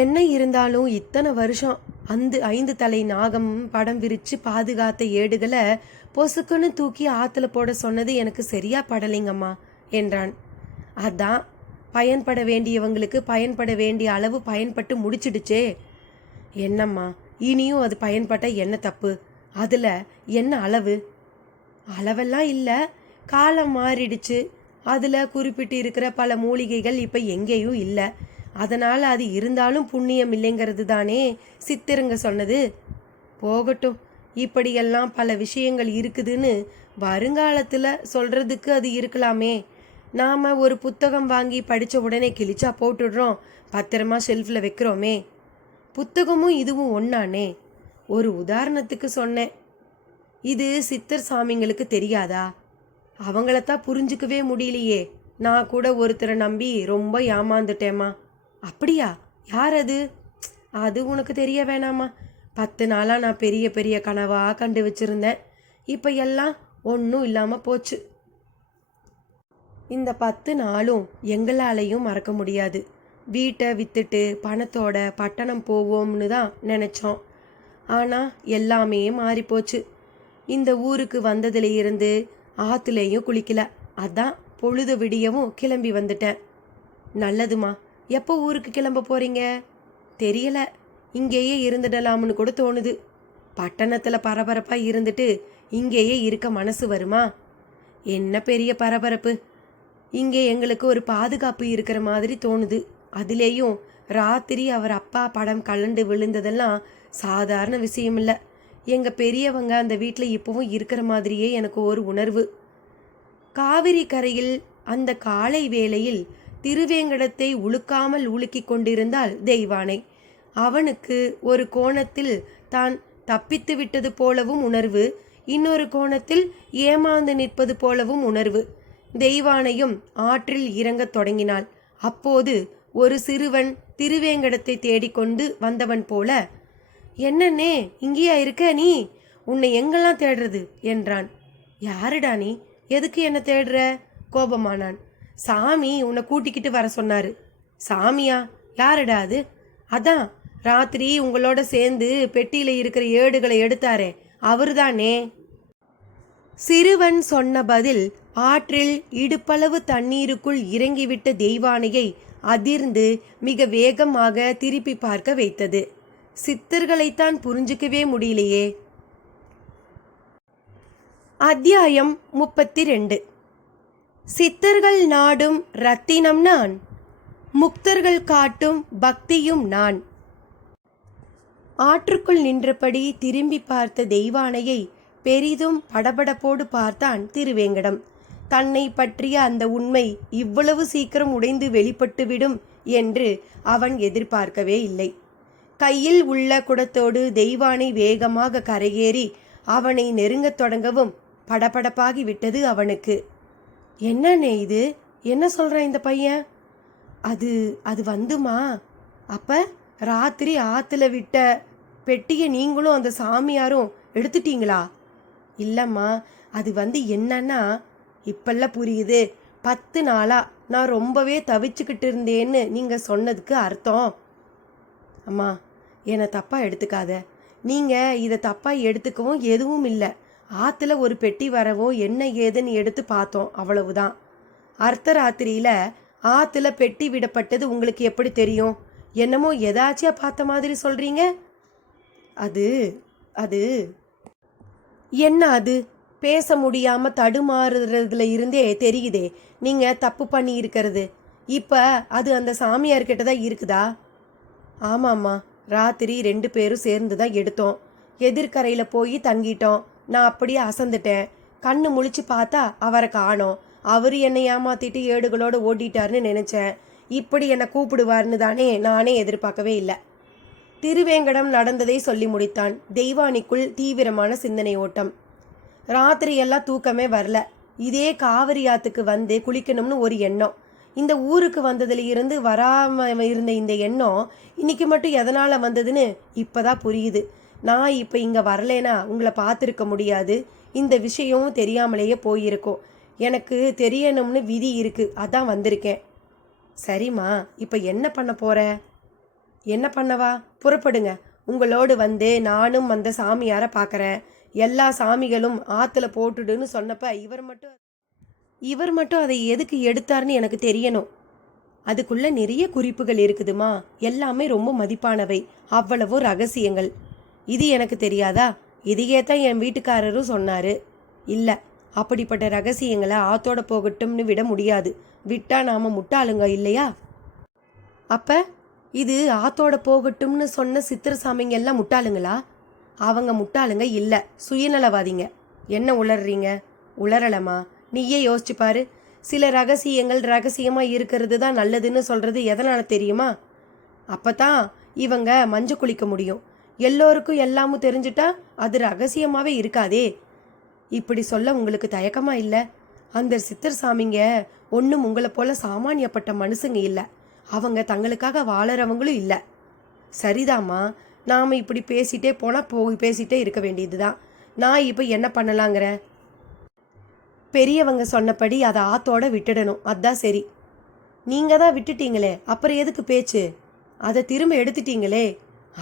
என்ன இருந்தாலும் இத்தனை வருஷம் அந்த 5 தலை நாகம் படம் விரித்து பாதுகாத்த ஏடுகளை பொசுக்குன்னு தூக்கி ஆற்றுல போட சொன்னது எனக்கு சரியா படலைங்கம்மா என்றான். அதான் பயன்பட வேண்டியவங்களுக்கு பயன்பட வேண்டிய அளவு பயன்பட்டு முடிச்சிடுச்சே. என்னம்மா, இனியும் அது பயன்பட்ட என்ன தப்பு? அதில் என்ன அளவு? அளவெல்லாம் இல்லை, காலம் மாறிடுச்சு. அதில் குறிப்பிட்டு இருக்கிற பல மூலிகைகள் இப்போ எங்கேயும் இல்லை. அதனால் அது இருந்தாலும் புண்ணியம் இல்லைங்கிறது தானே சித்தருங்க சொன்னது. போகட்டும், இப்படியெல்லாம் பல விஷயங்கள் இருக்குதுன்னு வருங்காலத்தில் சொல்கிறதுக்கு அது இருக்கலாமே. நாம் ஒரு புத்தகம் வாங்கி படித்த உடனே கிழிச்சா போட்டுடுறோம், பத்திரமா ஷெல்ஃபில் வைக்கிறோமே. புத்தகமும் இதுவும் ஒன்றானே. ஒரு உதாரணத்துக்கு சொன்னேன். இது சித்தர் சாமிங்களுக்கு தெரியாதா? அவங்களத்தான் புரிஞ்சுக்கவே முடியலையே. நான் கூட ஒருத்தரை நம்பி ரொம்ப ஏமாந்துட்டேம்மா. அப்படியா? யார் அது? அது உனக்கு தெரிய வேணாமா. 10 நாளாக நான் பெரிய பெரிய கனவாக கண்டு வச்சுருந்தேன். இப்போ எல்லாம் ஒன்றும் இல்லாமல் போச்சு. இந்த 10 நாளும் எங்களாலையும் மறக்க முடியாது. வீட்டை விற்றுட்டு பணத்தோட பட்டணம் போவோம்னு தான் நினச்சோம். ஆனால் எல்லாமே மாறிப்போச்சு. இந்த ஊருக்கு வந்ததுல இருந்து ஆற்றுலேயும் குளிக்கல. அதான் பொழுது விடியவும் கிளம்பி வந்துட்டேன். நல்லதுமா. எப்போ ஊருக்கு கிளம்ப போகிறீங்க? தெரியல, இங்கேயே இருந்துடலாம்னு கூட தோணுது. பட்டணத்தில் பரபரப்பாக இருந்துட்டு இங்கேயே இருக்க மனசு வருமா? என்ன பெரிய பரபரப்பு. இங்கே எங்களுக்கு ஒரு பாதுகாப்பு இருக்கிற மாதிரி தோணுது. அதுலேயும் ராத்திரி அவர் அப்பா படம் கலண்டு விழுந்ததெல்லாம் சாதாரண விஷயம் இல்லை. எங்கள் பெரியவங்க அந்த வீட்டில் இப்போவும் இருக்கிற மாதிரியே எனக்கு ஒரு உணர்வு. காவிரி கரையில் அந்த காலை வேளையில் திருவேங்கடத்தை உழுக்காமல் உலுக்கி கொண்டிருந்தாள் தெய்வானை. அவனுக்கு ஒரு கோணத்தில் தான் தப்பித்து விட்டது போலவும் உணர்வு, இன்னொரு கோணத்தில் ஏமாந்து நிற்பது போலவும் உணர்வு. தெய்வானையும் ஆற்றில் இறங்கத் தொடங்கினாள். அப்போது ஒரு சிறுவன் திருவேங்கடத்தை தேடிக்கொண்டு வந்தவன் போல, என்னன்னே இங்கேயா இருக்க நீ? உன்னை எங்கெல்லாம் தேடுறது என்றான். யாருடா நீ? எதுக்கு என்ன தேடுற? கோபமானான். சாமி உன்னை கூட்டிக்கிட்டு வர சொன்னாரு. சாமியா? யாருடா அது? அதான் ராத்திரி உங்களோட சேர்ந்து பெட்டியில இருக்கிற ஏடுகளை எடுத்தாரே, அவருதானே. சிறுவன் சொன்ன பதில் ஆற்றில் இடுப்பளவு தண்ணீருக்குள் இறங்கிவிட்ட தெய்வானையை அதிர்ந்து மிக வேகமாக திருப்பி பார்க்க வைத்தது. சித்தர்களைத்தான் புரிஞ்சுக்கவே முடியலையே. அத்தியாயம் 32. சித்தர்கள் நாடும் ரத்தினம் நான், முக்தர்கள் காட்டும் பக்தியும் நான். ஆற்றுக்குள் நின்றபடி திரும்பி பார்த்த தெய்வானையை பெரிதும் படபடப்போடு பார்த்தான் திருவேங்கடம். தன்னை பற்றிய அந்த உண்மை இவ்வளவு சீக்கிரம் உடைந்து வெளிப்பட்டுவிடும் என்று அவன் எதிர்பார்க்கவே இல்லை. கையில் உள்ள குடத்தோடு தெய்வானை வேகமாக கரையேறி அவனை நெருங்கத் தொடங்கவும் படபடப்பாகி விட்டது அவனுக்கு. என்னண்ணே இது? என்ன சொல்கிறான் இந்த பையன்? அது வந்துமா, அப்போ ராத்திரி ஆற்றுல விட்ட பெட்டியை நீங்களும் அந்த சாமியாரும் எடுத்துட்டீங்களா? இல்லைம்மா, அது என்னன்னா இப்பெல்லாம் புரியுது. 10 நாளா நான் ரொம்பவே தவிச்சுக்கிட்டு இருந்தேன்னு நீங்கள் சொன்னதுக்கு அர்த்தம். அம்மா, என்னை தப்பாக எடுத்துக்காத. நீங்கள் இதை தப்பாக எடுத்துக்கவும் எதுவும் இல்லை. ஆற்றுல ஒரு பெட்டி வரவும் என்ன ஏதுன்னு எடுத்து பார்த்தோம், அவ்வளவுதான். அர்த்தராத்திரியில் ஆற்றுல பெட்டி விடப்பட்டது உங்களுக்கு எப்படி தெரியும்? என்னமோ எதாச்சியா பார்த்த மாதிரி சொல்கிறீங்க. அது அது என்ன அது? பேச முடியாம தடுமாறுறதுல இருந்தே தெரியுதே நீங்க தப்பு பண்ணி இருக்கிறது. இப்ப அது அந்த சாமியார்கிட்ட தான் இருக்குதா? ஆமாம்மா, ராத்திரி 2 பேரும் சேர்ந்து தான் எடுத்தோம். எதிர்கரையில போய் தங்கிட்டோம். நான் அப்படியே அசந்துட்டேன். கண்ணு முழிச்சு பார்த்தா அவரை காணோம். அவரு என்னை ஏமாத்திட்டு ஏடுகளோடு ஓடிட்டாருன்னு நினைச்சேன். இப்படி என்னை கூப்பிடுவார்னு தானே நானே எதிர்பார்க்கவே இல்லை. திருவேங்கடம் நடந்ததை சொல்லி முடித்தான். தெய்வானிக்குள் தீவிரமான சிந்தனை ஓட்டம். ராத்திரியெல்லாம் தூக்கமே வரல. இதே காவிரி ஆத்துக்கு வந்து குளிக்கணும்னு ஒரு எண்ணம். இந்த ஊருக்கு வந்ததுல இருந்து வராம இருந்த இந்த எண்ணம் இன்னைக்கு மட்டும் எதனால வந்ததுன்னு இப்பதான் புரியுது. நான் இப்ப இங்க வரலேனா உங்களை பார்த்துருக்க முடியாது. இந்த விஷயமும் தெரியாமலேயே போயிருக்கோம். எனக்கு தெரியணும்னு விதி இருக்கு, அதான் வந்திருக்கேன். சரிம்மா, இப்ப என்ன பண்ண போற? என்ன பண்ணவா? புறப்படுங்க. உங்களோடு வந்து நானும் அந்த சாமியாரை பார்க்குறேன். எல்லா சாமிகளும் ஆற்றுல போட்டுடுன்னு சொன்னப்ப இவர் மட்டும் அதை எதுக்கு எடுத்தார்னு எனக்கு தெரியணும். அதுக்குள்ள நிறைய குறிப்புகள் இருக்குதுமா. எல்லாமே ரொம்ப மதிப்பானவை. அவ்வளவோ ரகசியங்கள். இது எனக்கு தெரியாதா? இதையே தான் என் வீட்டுக்காரரும் சொன்னாரு. இல்லை, அப்படிப்பட்ட ரகசியங்களை ஆத்தோட போகட்டும்னு விட முடியாது. விட்டா நாம முட்டாளுங்க இல்லையா? அப்ப இது ஆத்தோட போகட்டும்னு சொன்ன சித்திரசாமிங்க எல்லாம் முட்டாளுங்களா? அவங்க முட்டாளுங்க இல்லை, சுயநலவாதிங்க. என்ன உளர்றீங்க? உளரலமா? நீயே யோசிச்சு பாரு. சில ரகசியங்கள் ரகசியமாக இருக்கிறது தான் நல்லதுன்னு சொல்கிறது எதனால் தெரியுமா? அப்போ தான் இவங்க மஞ்சு குளிக்க முடியும். எல்லோருக்கும் எல்லாமும் தெரிஞ்சிட்டா அது ரகசியமாகவே இருக்காதே. இப்படி சொல்ல உங்களுக்கு தயக்கமாக இல்லை? அந்த சித்தர்சாமிங்க ஒன்றும் உங்களை போல சாமானியப்பட்ட மனுஷங்க இல்லை. அவங்க தங்களுக்காக வாழறவங்களும் இல்லை. சரிதாம்மா, நாம் இப்படி பேசிட்டே போனால் பேசிட்டே இருக்க வேண்டியது தான். நான் இப்போ என்ன பண்ணலாங்கிறேன்? பெரியவங்க சொன்னபடி அதை ஆத்தோட விட்டுடணும், அதான் சரி. நீங்கள் தான் விட்டுட்டீங்களே, அப்புறம் எதுக்கு பேச்சு? அதை திரும்ப எடுத்துட்டீங்களே,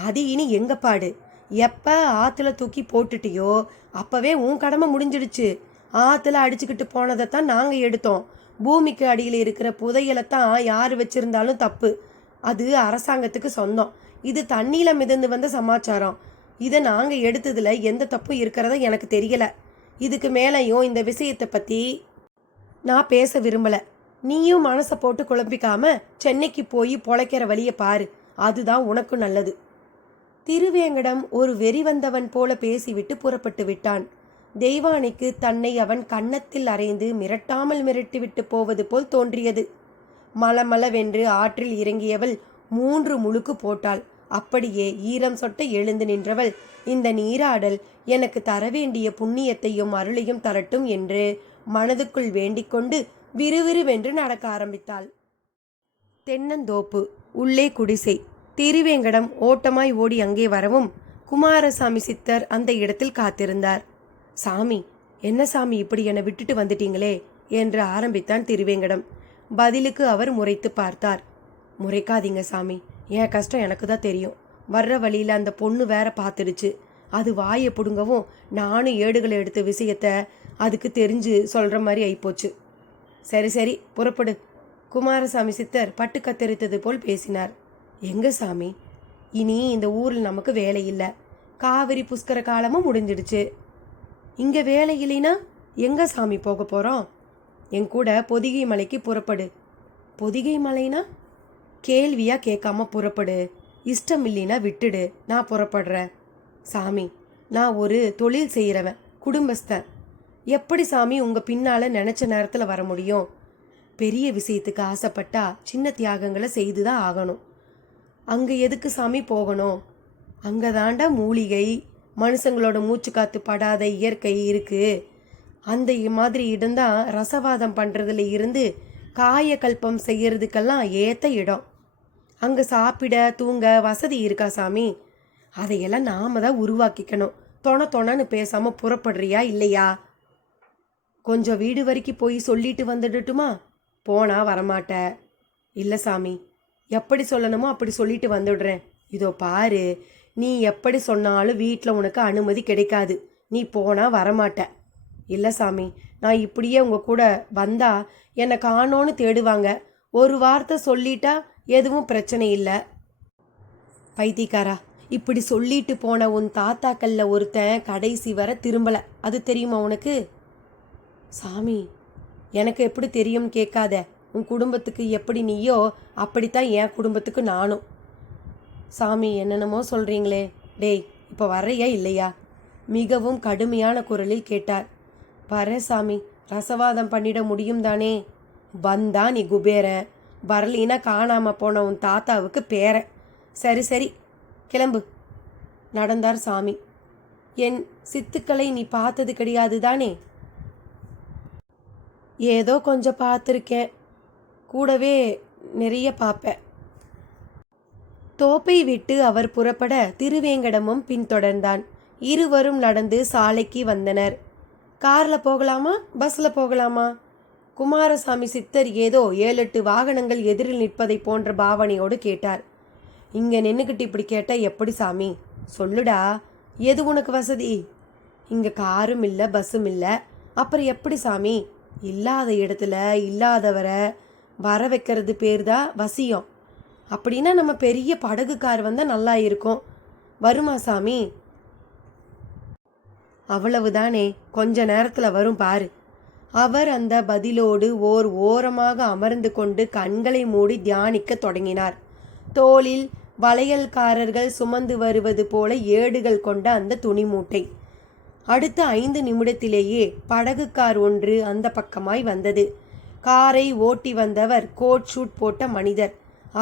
அது இனி எங்க பாடு. எப்போ ஆற்றுல தூக்கி போட்டுட்டியோ அப்போவே உன் கடமை முடிஞ்சிடுச்சு. ஆற்றுல அடிச்சுக்கிட்டு போனதைத்தான் நாங்கள் எடுத்தோம். பூமிக்கு அடியில் இருக்கிற புதையலைத்தான் யார் வச்சிருந்தாலும் தப்பு. அது அரசாங்கத்துக்கு சொந்தம். இது தண்ணியில் மிதந்து வந்த சமாச்சாரம். இதை நாங்கள் எடுத்ததில் எந்த தப்பும் இருக்கிறத எனக்கு தெரியலை. இதுக்கு மேலேயும் இந்த விஷயத்தை பற்றி நான் பேச விரும்பலை. நீயும் மனசை போட்டு குழம்பிக்காம சென்னைக்கு போய் பொழைக்கிற வழியை பாரு. அதுதான் உனக்கு நல்லது. திருவேங்கடம் ஒரு வெறி வந்தவன் போல பேசிவிட்டு புறப்பட்டு விட்டான். தெய்வானைக்கு தன்னை அவன் கன்னத்தில் அறைந்து மிரட்டாமல் மிரட்டிவிட்டு போவது போல் தோன்றியது. மலமளவென்று ஆற்றில் இறங்கியவள் 3 முழுக்கு போட்டாள். அப்படியே ஈரம் சொட்ட எழுந்து நின்றவள், இந்த நீராடல் எனக்கு தரவேண்டிய புண்ணியத்தையும் அருளையும் தரட்டும் என்று மனதுக்குள் வேண்டிக்கொண்டு விறுவிறுவென்று நடக்க ஆரம்பித்தாள். தென்னந்தோப்பு, உள்ளே குடிசை. திருவேங்கடம் ஓட்டமாய் ஓடி அங்கே வரவும் குமாரசாமி சித்தர் அந்த இடத்தில் காத்திருந்தார். சாமி, என்ன சாமி இப்படி என்னை விட்டுட்டு வந்துட்டீங்களே என்று ஆரம்பித்தான் திருவேங்கடம். பதிலுக்கு அவர் முறைத்து பார்த்தார். முறைக்காதீங்க சாமி, என் கஷ்டம் எனக்கு தான் தெரியும். வர்ற வழியில் அந்த பொண்ணு வேற பார்த்துடுச்சு. அது வாயை பிடுங்கவும் நானும் ஏடுகளை எடுத்த விஷயத்த அதுக்கு தெரிஞ்சு சொல்கிற மாதிரி ஆயிப்போச்சு. சரி சரி, புறப்படு. குமாரசாமி சித்தர் பட்டு கத்தரித்தது போல் பேசினார். எங்க சாமி, இனி இந்த ஊரில் நமக்கு வேலை இல்லை. காவிரி புஷ்கர காலமும் முடிஞ்சிடுச்சு. இங்கே வேலை இல்லைனா எங்க சாமி போக போகிறோம்? என் கூட பொதிகை மலைக்கு புறப்படு. பொதிகை மலைனா? கேள்வியாக கேட்காம புறப்படு. இஷ்டம் இல்லைனா விட்டுடு, நான் புறப்படுறேன். சாமி, நான் ஒரு தொழில் செய்கிறவன், குடும்பஸ்தன். எப்படி சாமி உங்கள் பின்னால் நினச்ச நேரத்தில் வர முடியும்? பெரிய விஷயத்துக்கு ஆசைப்பட்டா சின்ன தியாகங்களை செய்து தான் ஆகணும். அங்கே எதுக்கு சாமி போகணும்? அங்கே தாண்டா மூலிகை, மனுஷங்களோட மூச்சு காத்து படாத இயற்கை இருக்குது. அந்த மாதிரி இடம்தான் ரசவாதம் பண்ணுறதுல இருந்து காயக்கல்பம் செய்யறதுக்கெல்லாம் ஏற்ற இடம். அங்கே சாப்பிட தூங்க வசதி இருக்கா சாமி? அதையெல்லாம் நாம தான் உருவாக்கிக்கணும். தொணன்னு பேசாமல் புறப்படுறியா இல்லையா? கொஞ்சம் வீடு வரைக்கும் போய் சொல்லிட்டு வந்துடட்டுமா? போனா வரமாட்ட. இல்லை சாமி, எப்படி சொல்லணுமோ அப்படி சொல்லிட்டு வந்துடுறேன். இதோ பாரு, நீ எப்படி சொன்னாலும் வீட்டில் உனக்கு அனுமதி கிடைக்காது. நீ போனா வரமாட்ட. இல்லை சாமி, நான் இப்படியே உங்கள் கூட வந்தா என்னை காணோன்னு தேடுவாங்க. ஒரு வார்த்தை சொல்லிட்டா எதுவும் பிரச்சனை இல்லை. பைத்தியக்காரா, இப்படி சொல்லிட்டு போன உன் தாத்தாக்கள்ல ஒருத்தன் கடைசி வர திரும்பல. அது தெரியுமா உனக்கு? சாமி, எனக்கு எப்படி தெரியும்னு கேட்காத. உன் குடும்பத்துக்கு எப்படி நீயோ அப்படித்தான் என் குடும்பத்துக்கு நானும். சாமி, என்னென்னமோ சொல்றீங்களே. டேய், இப்போ வர்றையா இல்லையா? மிகவும் கடுமையான குரலில் கேட்டார். வரேன் சாமி, ரசவாதம் பண்ணிட முடியும் தானே? வந்தா நீ குபேரன், வரலினா காணாம போன உன் தாத்தாவுக்கு பேரன். சரி சரி, கிளம்பு. நடந்தார் சாமி. என் சித்துக்களை நீ பார்த்தது கிடையாது தானே? ஏதோ கொஞ்சம் பார்த்துருக்கேன், கூடவே நிறைய பார்ப்பேன். தோப்பை விட்டு அவர் புறப்பட திருவேங்கடமும் பின்தொடர்ந்தான். இருவரும் நடந்து சாலைக்கு வந்தனர். கார்ல போகலாமா, பஸ்ல போகலாமா? குமாரசாமி சித்தர் ஏதோ 7-8 வாகனங்கள் எதிரில் நிற்பதை போன்ற பாவனையோடு கேட்டார். இங்க நின்னுக்கிட்டு இப்படி கேட்டா எப்படி சாமி? சொல்லுடா, எது உனக்கு வசதி? இங்க காரும் இல்லை, பஸ்ஸும் இல்லை, அப்புறம் எப்படி சாமி? இல்லாத இடத்துல இல்லாதவரை வர வைக்கிறது பேர் தான் வசியம். அப்படின்னா நம்ம பெரிய படகு கார் வந்தால் நல்லா இருக்கும். வருமா சாமி? அவ்வளவுதானே, கொஞ்ச நேரத்தில் வரும் பாரு. அவர் அந்த பதிலோடு ஓர் ஓரமாக அமர்ந்து கொண்டு கண்களை மூடி தியானிக்க தொடங்கினார். தோளில் வளையல்காரர்கள் சுமந்து வருவது போல ஏடுகள் கொண்ட அந்த துணி மூட்டை. அடுத்த 5 நிமிடத்திலேயே படகு கார் ஒன்று அந்த பக்கமாய் வந்தது. காரை ஓட்டி வந்தவர் கோட் ஷூட் போட்ட மனிதர்.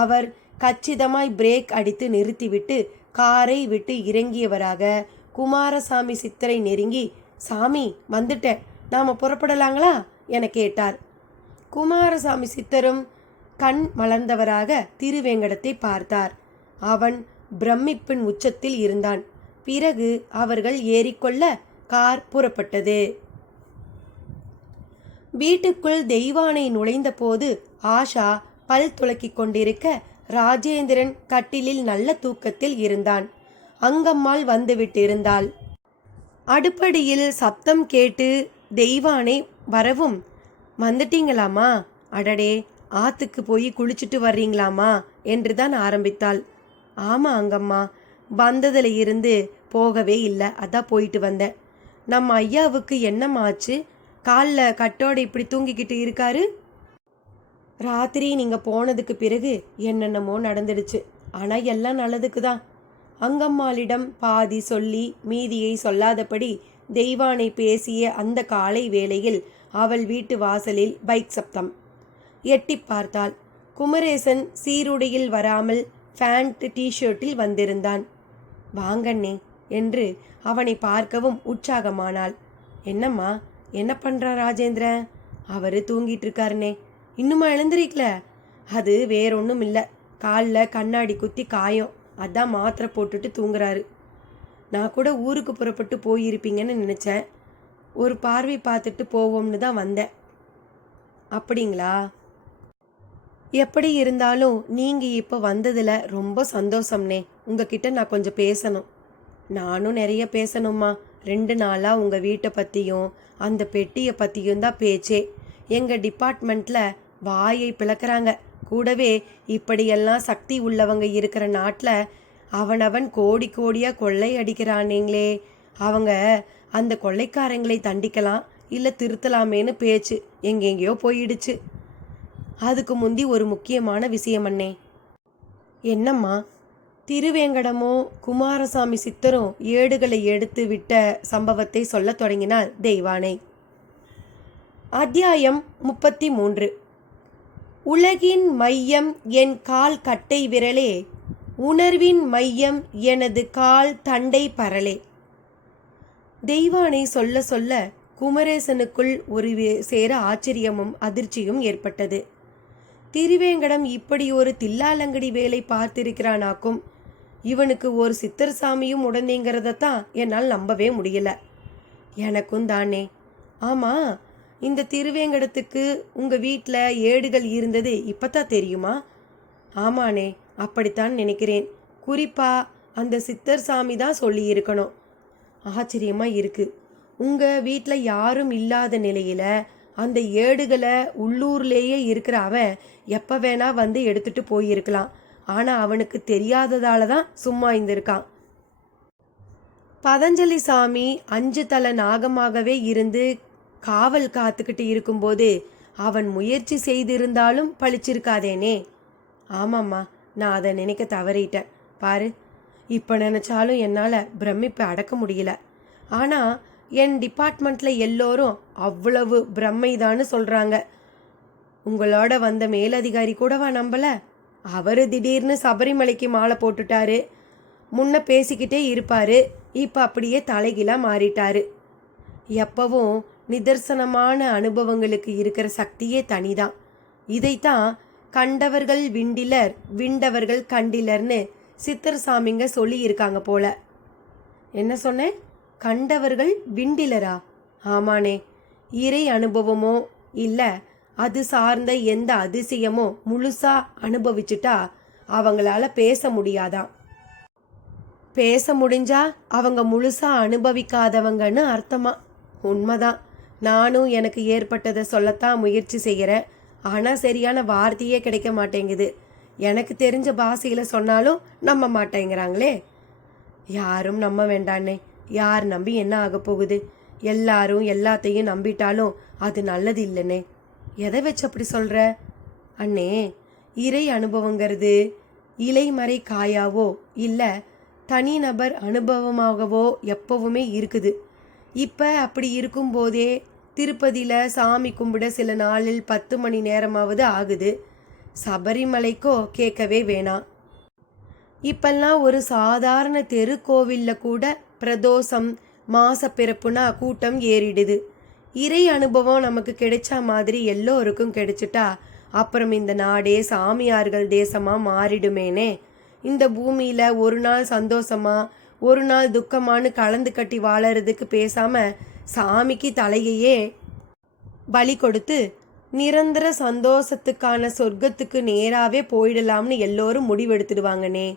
அவர் கச்சிதமாய் பிரேக் அடித்து நிறுத்திவிட்டு காரை விட்டு இறங்கியவராக குமாரசாமி சித்தரை நெருங்கி, சாமி வந்துட்டேன், நாம புறப்படலாங்களா என கேட்டார். குமாரசாமி சித்தரும் கண் மலர்ந்தவராக திருவேங்கடத்தை பார்த்தார். அவன் பிரமிப்பின் உச்சத்தில் இருந்தான். பிறகு அவர்கள் ஏறிக்கொள்ள கார் புறப்பட்டது. வீட்டுக்குள் தெய்வானை நுழைந்த போது ஆஷா பல் துலக்கிக் கொண்டிருக்க ராஜேந்திரன் கட்டிலில் நல்ல தூக்கத்தில் இருந்தான். அங்கம்மாள் வந்துவிட்டிருந்தாள். அடுப்படியில் சப்தம் கேட்டு தெய்வானை வரவும், வந்துட்டீங்களாமா? அடடே, ஆத்துக்கு போய் குளிச்சுட்டு வர்றீங்களாமா என்றுதான் ஆரம்பித்தாள். ஆமா அங்கம்மா, வந்ததுல இருந்து போகவே இல்லை, அதான் போயிட்டு வந்தேன். நம்ம ஐயாவுக்கு என்னமாச்சு? காலில் கட்டோட இப்படி தூங்கிக்கிட்டு இருக்காரு. ராத்திரி நீங்கள் போனதுக்கு பிறகு என்னென்னமோ நடந்துடுச்சு. ஆனால் எல்லாம் நல்லதுக்கு தான். அங்கம்மாளிடம் பாதி சொல்லி மீதியை சொல்லாதபடி தெய்வானை பேசிய அந்த காலை வேளையில் அவள் வீட்டு வாசலில் பைக் சப்தம். எட்டி பார்த்தாள். குமரேசன் சீருடையில் வராமல் ஃபேண்ட் டிஷர்ட்டில் வந்திருந்தான். வாங்கண்ணே என்று அவனை பார்க்கவும் உற்சாகமானாள். என்னம்மா, என்ன பண்ணுறா ராஜேந்திரன்? அவர் தூங்கிட்டு இருக்காருனே. இன்னுமா எழுந்திருக்கல? அது வேறொன்றும் இல்லை, காலில் கண்ணாடி குத்தி காயம், அதான் மாத்திரை போட்டுட்டு தூங்குறாரு. நான் கூட ஊருக்கு புறப்பட்டு போயிருப்பீங்கன்னு நினச்சேன். ஒரு பார்வை பார்த்துட்டு போவோம்னு தான் வந்தேன். அப்படிங்களா? எப்படி இருந்தாலும் நீங்கள் இப்போ வந்ததில் ரொம்ப சந்தோஷம்னே. உங்ககிட்ட நான் கொஞ்சம் பேசணும். நானும் நிறைய பேசணும்மா. 2 நாளாக உங்கள் வீட்டை பற்றியும் அந்த பெட்டியை பற்றியும் தான் பேச்சே. எங்கள் டிபார்ட்மெண்ட்டில் வாயை பிளக்கிறாங்க. கூடவே இப்படியெல்லாம் சக்தி உள்ளவங்க இருக்கிற நாட்டில் அவனவன் கோடி கோடியாக கொள்ளை அடிக்கிறானேங்களே. அவங்க அந்த கொள்ளைக்காரங்களை தண்டிக்கலாம் இல்லை திருத்தலாமேன்னு பேச்சு எங்கெங்கேயோ போயிடுச்சு. அதுக்கு முந்தி ஒரு முக்கியமான விஷயம் அண்ணே. என்னம்மா? திருவேங்கடமோ குமாரசாமி சித்தரும் ஏடுகளை எடுத்து விட்ட சம்பவத்தை சொல்லத் தொடங்கினாள் தெய்வானை. அத்தியாயம் 33. உலகின் மையம் என் கால் கட்டை விரலே, உணர்வின் மையம் எனது கால் தண்டை பரலே. தெய்வானை சொல்ல சொல்ல குமரேசனுக்குள் ஒரு சேர ஆச்சரியமும் அதிர்ச்சியும் ஏற்பட்டது. திருவேங்கடம் இப்படி ஒரு தில்லாலங்கடி வேலை பார்த்திருக்கிறானாக்கும். இவனுக்கு ஒரு சித்தர் சாமியும் உடனேங்கிறதான் என்னால் நம்பவே முடியல. எனக்கும் தானே. ஆமாம், இந்த திருவேங்கடத்துக்கு உங்கள் வீட்டில் ஏடுகள் இருந்தது இப்போத்தான் தெரியுமா? ஆமாண்ணே, அப்படித்தான் நினைக்கிறேன். குறிப்பாக அந்த சித்தர் சாமி தான் சொல்லியிருக்கணும். ஆச்சரியமாக இருக்கு. உங்கள் வீட்டில் யாரும் இல்லாத நிலையில் அந்த ஏடுகளை உள்ளூர்லேயே இருக்கிற அவன் எப்போ வேணா வந்து எடுத்துட்டு போயிருக்கலாம். ஆனால் அவனுக்கு தெரியாததால தான் சும்மா இருந்திருக்கான். பதஞ்சலி சாமி 5 தலை நாகமாகவே இருந்து காவல் காத்துக்கிட்டு இருக்கும்போது அவன் முயற்சி செய்திருந்தாலும் பழிச்சிருக்காதேனே. ஆமாம்மா, நான் அதை நினைக்க தவறிட்டேன். பாரு, இப்போ நினச்சாலும் என்னால் பிரமிப்பை அடக்க முடியல. ஆனால் என் டிபார்ட்மெண்ட்டில் எல்லோரும் அவ்வளவு பிரம்மைதான்னு சொல்கிறாங்க. உங்களோட வந்த மேலதிகாரி கூடவா நம்பலை? அவர் திடீர்னு சபரிமலைக்கு மாலை போட்டுட்டாரு. முன்ன பேசிக்கிட்டே இருப்பார், இப்போ அப்படியே தலைகீழாக மாறிட்டாரு. எப்பவும் நிதர்சனமான அனுபவங்களுக்கு இருக்கிற சக்தியே தனிதான். இதைத்தான் கண்டவர்கள் விண்டிலர், விண்டவர்கள் கண்டிலர்னு சித்தர் சாமிங்க சொல்லி இருக்காங்க போல. என்ன சொன்னேன்? கண்டவர்கள் விண்டிலரா? ஆமானே. இறை அனுபவமோ இல்லை அது சார்ந்த எந்த அதிசயமோ முழுசா அனுபவிச்சுட்டா அவங்களால பேச முடியாதான். பேச முடிஞ்சா அவங்க முழுசா அனுபவிக்காதவங்கன்னு அர்த்தமா? உண்மைதான். நானும் எனக்கு ஏற்பட்டதை சொல்லத்தான் முயற்சி செய்கிறேன். ஆனால் சரியான வார்த்தையே கிடைக்க மாட்டேங்குது. எனக்கு தெரிஞ்ச பாஷையில் சொன்னாலும் நம்ப மாட்டேங்கிறாங்களே. யாரும் நம்ப வேண்டானே. யார் நம்பி என்ன ஆக போகுது? எல்லாரும் எல்லாத்தையும் நம்பிட்டாலும் அது நல்லது இல்லைனே. எதை வச்சு அப்படி சொல்கிற? அண்ணே, இறை அனுபவங்கிறது இலைமறை காயாவோ இல்லை தனிநபர் அனுபவமாகவோ எப்பவுமே இருக்குது. இப்போ அப்படி இருக்கும்போதே திருப்பதியில் சாமி கும்பிட சில நாளில் 10 மணி நேரமாவது ஆகுது. சபரிமலைக்கோ கேட்கவே வேணாம். இப்பெல்லாம் ஒரு சாதாரண தெருக்கோவிலில் கூட பிரதோஷம் மாச பிறப்புனா கூட்டம் ஏறிடுது. இறை அனுபவம் நமக்கு கிடைச்சா மாதிரி எல்லோருக்கும் கிடைச்சிட்டா அப்புறம் இந்த நாடே சாமியார்கள் தேசமாக மாறிடுமேனே. இந்த பூமியில் ஒரு நாள் சந்தோஷமா ஒரு நாள் துக்கமானு கலந்து கட்டி வாழறதுக்கு பேசாமல் சாமிக்கு தலையையே பலி கொடுத்து நிரந்தர சந்தோஷத்துக்கான சொர்க்கத்துக்கு நேராகவே போயிடலாம்னு எல்லோரும் முடிவெடுத்துடுவாங்கனே.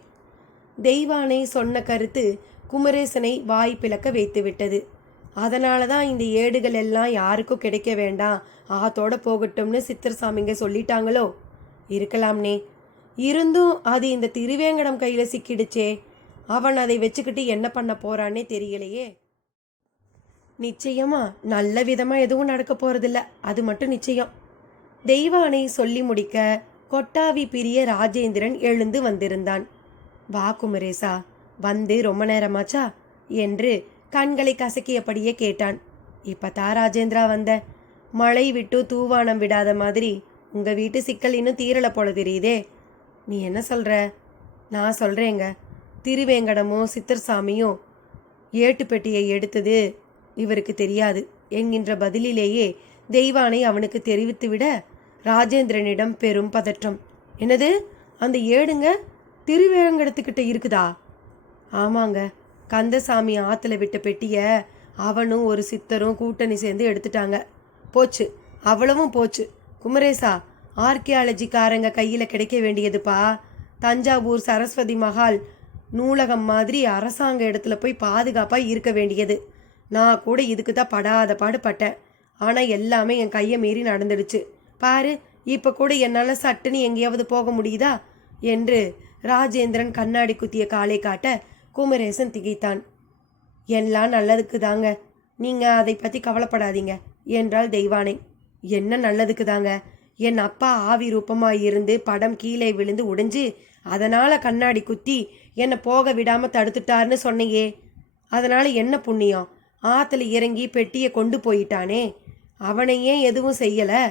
தெய்வானை சொன்ன கருத்து குமரேசனை வாய் பிளக்க வைத்து விட்டது. அதனால தான் இந்த ஏடுகள் எல்லாம் யாருக்கும் கிடைக்க வேண்டாம், ஆத்தோட போகட்டும்னு சித்தர் சாமிங்க சொல்லிட்டாங்களோ? இருக்கலாம்னே. இருந்தும் அது இந்த திருவேங்கடம் கையில் சிக்கிடுச்சே. அவன் அதை வச்சுக்கிட்டு என்ன பண்ண போறானே தெரியலையே. நிச்சயமா நல்ல விதமாக எதுவும் நடக்க போறதில்ல, அது மட்டும் நிச்சயம். தெய்வானை சொல்லி முடிக்க கொட்டாவி பிரிய ராஜேந்திரன் எழுந்து வந்திருந்தான். வா குமரேசா, வந்து ரொம்ப நேரமாச்சா என்று கண்களை கசக்கியபடியே கேட்டான். இப்பதான் ராஜேந்திரா வந்த. மழை விட்டு தூவானம் விடாத மாதிரி உங்க வீட்டு சிக்கல் இன்னும் தீரலை போல தெரியுதே. நீ என்ன சொல்ற? நான் சொல்றேங்க, திருவேங்கடமும் சித்தர் சாமியும் ஏட்டு பெட்டியை எடுத்தது இவருக்கு தெரியாது என்கின்ற பதிலிலேயே தெய்வானை அவனுக்கு தெரிவித்துவிட ராஜேந்திரனிடம் பெரும் பதற்றம். என்னது, அந்த ஏடுங்க திருவேங்கடத்துக்கிட்ட இருக்குதா? ஆமாங்க, கந்தசாமி ஆற்றுல விட்ட பெட்டியை அவனும் ஒரு சித்தரும் கூட்டணி சேர்ந்து எடுத்துட்டாங்க. போச்சு, அவ்வளவும் போச்சு. குமரேசா, ஆர்கியாலஜிக்காரங்க கையில் கிடைக்க வேண்டியதுப்பா. தஞ்சாவூர் சரஸ்வதி மஹால் நூலகம் மாதிரி அரசாங்க இடத்துல போய் பாதுகாப்பாக இருக்க வேண்டியது. நான் கூட இதுக்கு தான் படாத பாடுபட்டேன். ஆனால் எல்லாமே என் கையை மீறி நடந்துடுச்சு. பாரு, இப்போ கூட என்னால் சட்டுன்னு எங்கேயாவது போக முடியுதா என்று ராஜேந்திரன் கண்ணாடி குத்திய காலை காட்ட குமரேசன் திகைத்தான். எல்லாம் நல்லதுக்கு தாங்க, நீங்கள் அதை பற்றி கவலைப்படாதீங்க என்றாள் தெய்வானை. என்ன நல்லதுக்கு தாங்க? என் அப்பா ஆவி ரூபமாக இருந்து படம் கீழே விழுந்து உடைஞ்சு அதனால் கண்ணாடி குத்தி என்னை போக விடாமல் தடுத்துட்டார்னு சொன்னையே. அதனால் என்ன புண்ணியம்? ஆற்றுல இறங்கி பெட்டியை கொண்டு போயிட்டானே, அவனை ஏன் எதுவும் செய்யலை?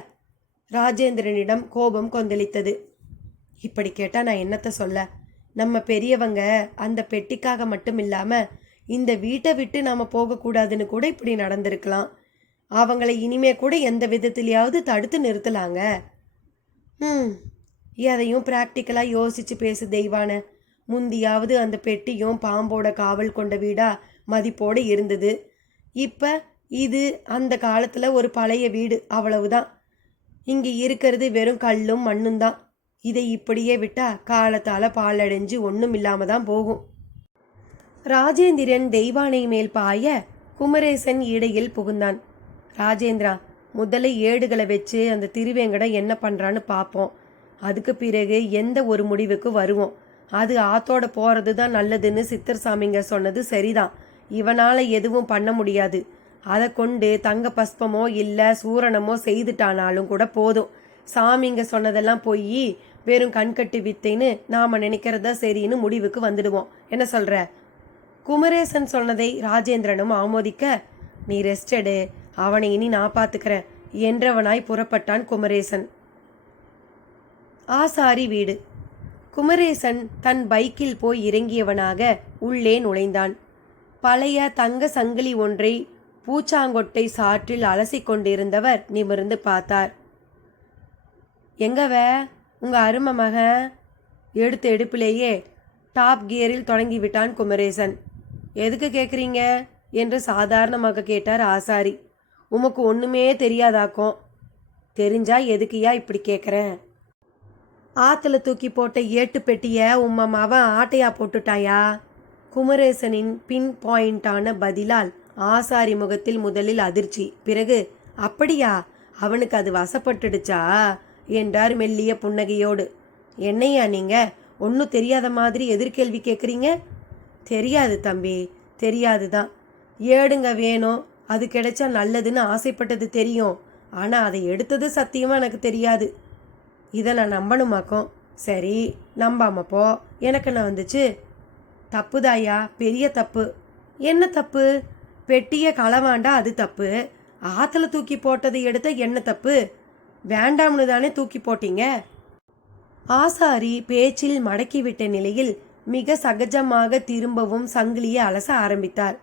ராஜேந்திரனிடம் கோபம் கொந்தளித்தது. இப்படி கேட்டால் நான் என்னத்தை சொல்ல? நம்ம பெரியவங்க அந்த பெட்டிக்காக மட்டும் இல்லாமல் இந்த வீட்டை விட்டு நாம் போகக்கூடாதுன்னு கூட இப்படி நடந்திருக்கலாம். அவங்களை இனிமே கூட எந்த விதத்திலையாவது தடுத்து நிறுத்தலாங்க. எதையும் ப்ராக்டிக்கலாக யோசித்து பேசு தெய்வான. முந்தியாவது அந்த பெட்டியும் பாம்போட காவல் கொண்ட வீடா மதிப்போடு இருந்தது. இப்போ இது அந்த காலத்தில் ஒரு பழைய வீடு, அவ்வளவுதான். இங்கே இருக்கிறது வெறும் கல்லும் மண்ணும் தான். இதை இப்படியே விட்டா காலத்தால் பாலடைஞ்சு ஒன்றும் இல்லாம தான் போகும். ராஜேந்திரன் தெய்வானை மேல் பாய குமரேசன் இடையில் புகுந்தான். ராஜேந்திரா, முதல்ல ஏடுகளை வச்சு அந்த திருவேங்கடம் என்ன பண்ணுறான்னு பார்ப்போம். அதுக்கு பிறகு எந்த ஒரு முடிவுக்கு வருவோம். அது ஆத்தோட போகிறது தான் நல்லதுன்னு சித்தர் சாமிங்க சொன்னது சரிதான். இவனால் எதுவும் பண்ண முடியாது. அதை கொண்டு தங்க பஸ்பமோ இல்லை சூரணமோ செய்துட்டானாலும் கூட போதும். சாமிங்க சொன்னதெல்லாம் போய் வெறும் கண்கட்டி வித்தைன்னு நாம் நினைக்கிறதா சரின்னு முடிவுக்கு வந்துடுவோம். என்ன சொல்கிற? குமரேசன் சொன்னதை ராஜேந்திரனும் ஆமோதிக்க, நீ ரெஸ்ட் எடு, அவனை இனி நான் பார்த்துக்கிறேன் என்றவனாய் புறப்பட்டான் குமரேசன். ஆசாரி வீடு. குமரேசன் தன் பைக்கில் போய் இறங்கியவனாக உள்ளே நுழைந்தான். பழைய தங்க சங்கிலி ஒன்றை பூச்சாங்கொட்டை சாற்றில் அலசி கொண்டிருந்தவர் நிமிர்ந்து பார்த்தார். எங்கவ உங்க அருமை மகன்? எடுத்த எடுப்பிலேயே டாப் கியரில் தொடங்கிவிட்டான் குமரேசன். எதுக்கு கேட்குறீங்க என்று சாதாரணமாக கேட்டார் ஆசாரி. உமக்கு ஒன்றுமே தெரியாதாக்கும். தெரிஞ்சா எதுக்குயா இப்படி கேட்குறேன்? ஆற்றுல தூக்கி போட்ட ஏட்டு பெட்டியை உம்ம மவன் ஆட்டையா போட்டுட்டாயா? குமரேசனின் பின் பாயிண்டான பதிலால் ஆசாரி முகத்தில் முதலில் அதிர்ச்சி, பிறகு அப்படியா, அவனுக்கு அது வசப்பட்டுடுச்சா என்றார் மெல்லிய புன்னகையோடு. என்னையா நீங்க ஒன்றும் தெரியாத மாதிரி எதிர்கேள்வி கேட்குறீங்க? தெரியாது தம்பி, தெரியாது தான். ஏடுங்க வேணும், அது கிடைச்சா நல்லதுன்னு ஆசைப்பட்டது தெரியும். ஆனால் அதை எடுத்தது சத்தியமாக எனக்கு தெரியாது. இதை நான் நம்பணுமாக்கும். சரி, நம்பாம போ, எனக்கு என்ன வந்துச்சு? தப்புதாயா, பெரிய தப்பு. என்ன தப்பு? பெட்டியை களவாண்டா அது தப்பு. ஆற்றுல தூக்கி போட்டதை எடுத்த என்ன தப்பு? வேண்டாம்னு தானே தூக்கி போட்டீங்க. ஆசாரி பேச்சில் மடக்கிவிட்ட நிலையில் மிக சகஜமாக திரும்பவும் சங்கிலியை அலச ஆரம்பித்தார்.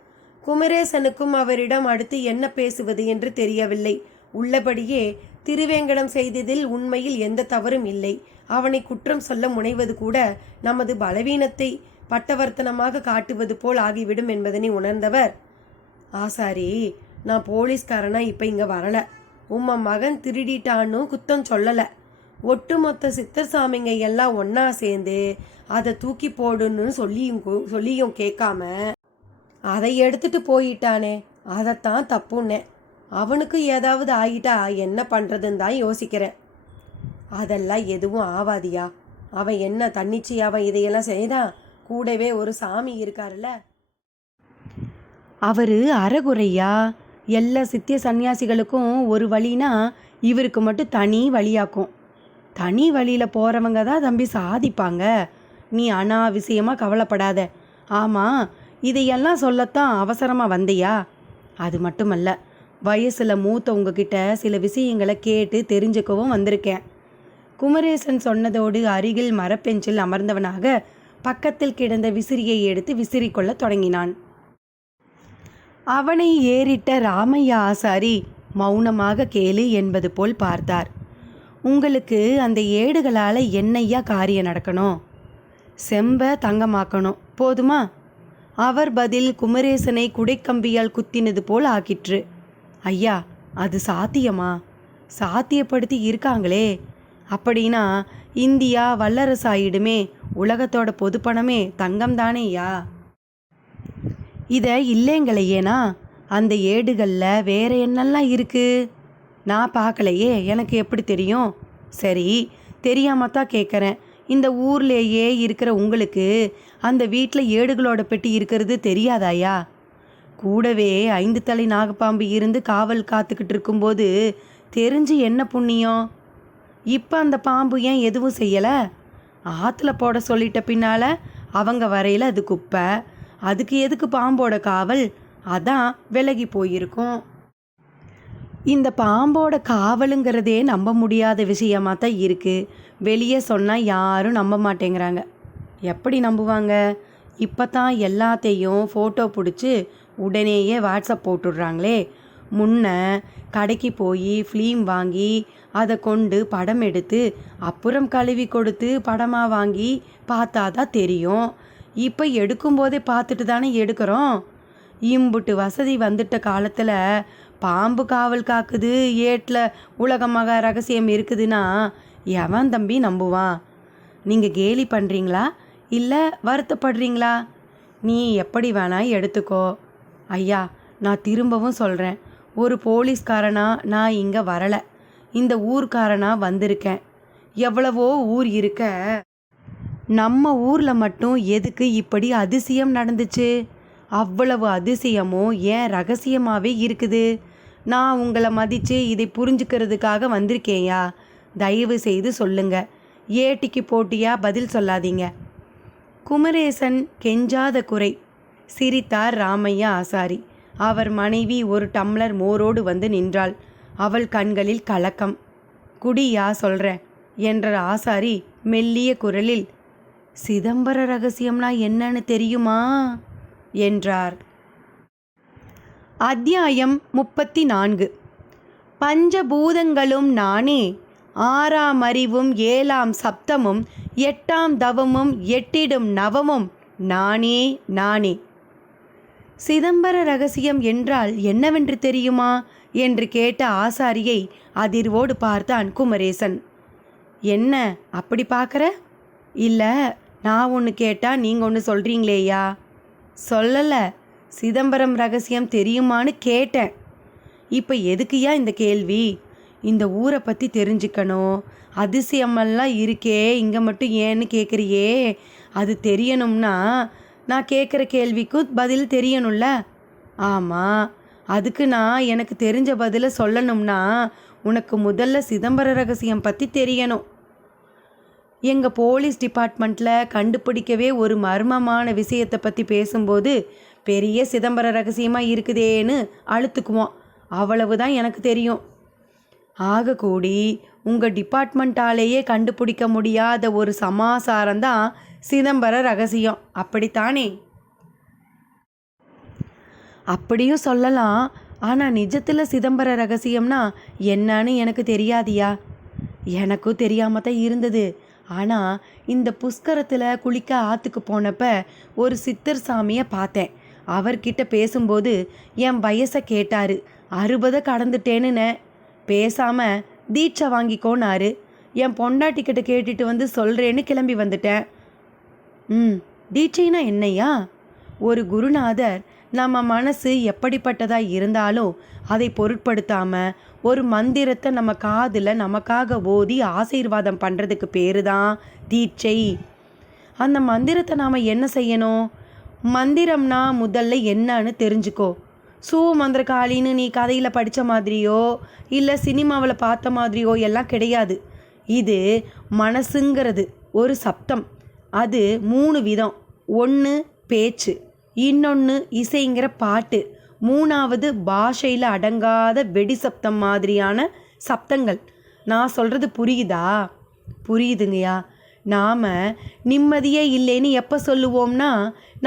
குமரேசனுக்கும் அவரிடம் அடுத்து என்ன பேசுவது என்று தெரியவில்லை. உள்ளபடியே திருவேங்கடம் செய்ததில் உண்மையில் எந்த தவறும் இல்லை. அவனை குற்றம் சொல்ல முனைவது கூட நமது பலவீனத்தை பட்டவர்த்தனமாக காட்டுவது போல் ஆகிவிடும் என்பதனை உணர்ந்தவர், ஆசாரி, நான் போலீஸ்காரனா இப்போ இங்கே வரல. உம்ம மகன் திருடிட்டான்னு குத்தம் சொல்லலை. ஒட்டுமொத்த சித்தர் சாமிங்க எல்லாம் ஒன்றா சேர்ந்து அதை தூக்கி போடுன்னு சொல்லியும் கேட்காம அதை எடுத்துட்டு போயிட்டானே, அதைத்தான் தப்புன்னேன். அவனுக்கு ஏதாவது ஆகிட்டா என்ன பண்ணுறதுன்னு தான் யோசிக்கிறேன். அதெல்லாம் எதுவும் ஆவாதியா. அவன் என்ன தன்னிச்சையாவன் இதையெல்லாம் செய்தான்? கூடவே ஒரு சாமி இருக்காருல்ல. அவர் அறகுறையா. எல்லா சித்திய சன்னியாசிகளுக்கும் ஒரு வழினா இவருக்கு மட்டும் தனி வழியாக்கும். தனி வழியில் போகிறவங்க தான் தம்பி சாதிப்பாங்க. நீ அனாவசியமாக கவலைப்படாத. ஆமாம், இதையெல்லாம் சொல்லத்தான் அவசரமாக வந்தியா? அது மட்டுமல்ல, வயசில் மூத்த உங்ககிட்ட சில விஷயங்களை கேட்டு தெரிஞ்சுக்கவும் வந்திருக்கேன். குமரேசன் சொன்னதோடு அருகில் மரப்பெஞ்சில் அமர்ந்தவனாக பக்கத்தில் கிடந்த விசிறியை எடுத்து விசிறிக்கொள்ள தொடங்கினான். அவனை ஏறிட்ட ராமையா ஆசாரி மௌனமாக கேளு என்பது போல் பார்த்தார். உங்களுக்கு அந்த ஏடுகளால் என்னையா காரியம் நடக்கணும்? செம்ப தங்கமாக்கணும், போதுமா? அவர் பதில் குமரேசனை குடைக்கம்பியால் குத்தினது போல் ஆக்கிற்று. ஐயா, அது சாத்தியமா? சாத்தியப்படுத்தி இருக்காங்களே. அப்படின்னா இந்தியா வல்லரசாயிடுமே. உலகத்தோட பொதுப்பணமே தங்கம் தானேயா? இதை இல்லைங்களையேனா? அந்த ஏடுகளில் வேற என்னெல்லாம் இருக்கு? நான் பார்க்கலையே, எனக்கு எப்படி தெரியும்? சரி, தெரியாமத்தான் கேட்குறேன். இந்த ஊர்லேயே இருக்கிற உங்களுக்கு அந்த வீட்டில் ஏடுகளோட பெட்டி இருக்கிறது தெரியாதாயா? கூடவே 5 தலை நாகப்பாம்பு இருந்து காவல் காத்துக்கிட்டு இருக்கும்போது தெரிஞ்சு என்ன புண்ணியம்? இப்போ அந்த பாம்பு ஏன் எதுவும் செய்யலை? ஆற்றுல போட சொல்லிட்ட பின்னால் அவங்க வரையில் அது குப்பை. அதுக்கு எதுக்கு பாம்போட காவல்? அதான் விலகி போயிருக்கும். இந்த பாம்போட காவலுங்கிறதே நம்ப முடியாத விஷயமாக தான் இருக்குது. வெளியே சொன்னால் யாரும் நம்ப மாட்டேங்கிறாங்க. எப்படி நம்புவாங்க? இப்போ தான் எல்லாத்தையும் ஃபோட்டோ பிடிச்சி உடனேயே வாட்ஸ்அப் போட்டுடுறாங்களே. முன்ன கடைக்கு போய் ஃபிலிம் வாங்கி அதை கொண்டு படம் எடுத்து அப்புறம் கழுவி கொடுத்து படமாக வாங்கி பார்த்தா தான் தெரியும். இப்போ எடுக்கும்போதே பார்த்துட்டு தானே எடுக்கிறோம். இம்புட்டு வசதி வந்துட்ட காலத்தில் பாம்பு காவல் காக்குது, ஏட்டில் உலகமாக ரகசியம் இருக்குதுன்னா எவன் தம்பி நம்புவான்? நீங்கள் கேலி பண்ணுறீங்களா இல்லை வருத்தப்படுறீங்களா? நீ எப்படி வேணா எடுத்துக்கோ. ஐயா, நான் திரும்பவும் சொல்கிறேன், ஒரு போலீஸ்காரனா நான் இங்கே வரலை, இந்த ஊர்க்காரனா வந்திருக்கேன். எவ்வளவோ ஊர் இருக்க, நம்ம ஊரில் மட்டும் எதுக்கு இப்படி அதிசயம் நடந்துச்சு? அவ்வளவு அதிசயமும் ஏன் ரகசியமாகவே இருக்குது. நான் உங்களை மதித்து இதை புரிஞ்சுக்கிறதுக்காக வந்திருக்கேயா. தயவு செய்து சொல்லுங்க, ஏட்டிக்கு போட்டியாக பதில் சொல்லாதீங்க. குமரேசன் கெஞ்சாத குறை. சிரித்தார் ராமையா ஆசாரி. அவர் மனைவி ஒரு டம்ளர் மோரோடு வந்து நின்றாள். அவள் கண்களில் கலக்கம். குடியா சொல்கிறேன் என்ற ஆசாரி மெல்லிய குரலில், சிதம்பர ரகசியம்னா என்னன்னு தெரியுமா என்றார். அத்தியாயம் 34. பஞ்சபூதங்களும் நானே, 6ஆம் அறிவும் 7ஆம் சப்தமும் 8ஆம் தவமும் 8டும் நவமும் நானே நானே. சிதம்பர ரகசியம் என்றால் என்னவென்று தெரியுமா என்று கேட்ட ஆசாரியை அதிர்வோடு பார்த்தான் குமரேசன். என்ன அப்படி பார்க்குற? இல்லை, நான் ஒன்று கேட்டால் நீங்கள் ஒன்று சொல்கிறீங்களேயா? சொல்லலை, சிதம்பரம் ரகசியம் தெரியுமான்னு கேட்டேன். இப்போ எதுக்குயா இந்த கேள்வி? இந்த ஊரை பற்றி தெரிஞ்சுக்கணும், அதிசயமெல்லாம் இருக்கே, இங்கே மட்டும் ஏன்னு கேட்குறியே, அது தெரியணும்னா நான் கேட்குற கேள்விக்கும் பதில் தெரியணும்ல? ஆமாம், அதுக்கு நான் எனக்கு தெரிஞ்ச பதிலை சொல்லணும்னா உனக்கு முதல்ல சிதம்பர ரகசியம் பற்றி தெரியணும். எங்கள் போலீஸ் டிபார்ட்மெண்ட்டில் கண்டுபிடிக்கவே ஒரு மர்மமான விஷயத்தை பற்றி பேசும்போது பெரிய சிதம்பர ரகசியமாக இருக்குதேன்னு அழுத்துக்குவோம். அவ்வளவுதான் எனக்கு தெரியும். ஆக கூடி உங்கள் டிபார்ட்மெண்ட்டாலேயே கண்டுபிடிக்க முடியாத ஒரு சமாசாரம்தான் சிதம்பர ரகசியம், அப்படித்தானே? அப்படியும் சொல்லலாம். ஆனால் நிஜத்தில் சிதம்பர ரகசியம்னா என்னன்னு எனக்கு தெரியாதியா. எனக்கும் தெரியாமல் தான் இருந்தது. ஆனால் இந்த புஷ்கரத்தில் குளிக்க ஆற்றுக்கு போனப்ப ஒரு சித்தர் சாமியை பார்த்தேன். அவர்கிட்ட பேசும்போது என் வயசை கேட்டார். 60 கடந்துட்டேன்னு. பேசாமல் தீட்சை வாங்கிக்கோனாரு. என் பொண்டாட்டிக்கிட்ட கேட்டுட்டு வந்து சொல்கிறேன்னு கிளம்பி வந்துட்டேன். தீட்சைனா என்னையா? ஒரு குருநாதர் நம்ம மனசு எப்படிப்பட்டதாக இருந்தாலும் அதை பொருட்படுத்தாமல் ஒரு மந்திரத்தை நம்ம காதில் நமக்காக ஓதி ஆசீர்வாதம் பண்ணுறதுக்கு பேரு தான் தீட்சை. அந்த மந்திரத்தை நாம் என்ன செய்யணும்? மந்திரம்னா முதல்ல என்னன்னு தெரிஞ்சுக்கோ. மந்திரகாளின்னு நீ கதையில் படித்த மாதிரியோ இல்லை சினிமாவில் பார்த்த மாதிரியோ எல்லாம் கிடையாது. இது மனசுங்கிறது ஒரு சப்தம். அது 3 விதம். 1 பேச்சு, இன்னொன்று இசைங்கிற பாட்டு, 3வது பாஷையில் அடங்காத வெடி சப்தம் மாதிரியான சப்தங்கள். நான் சொல்கிறது புரியுதா? புரியுதுங்கய்யா. நாம் நிம்மதியே இல்லைன்னு எப்போ சொல்லுவோம்னா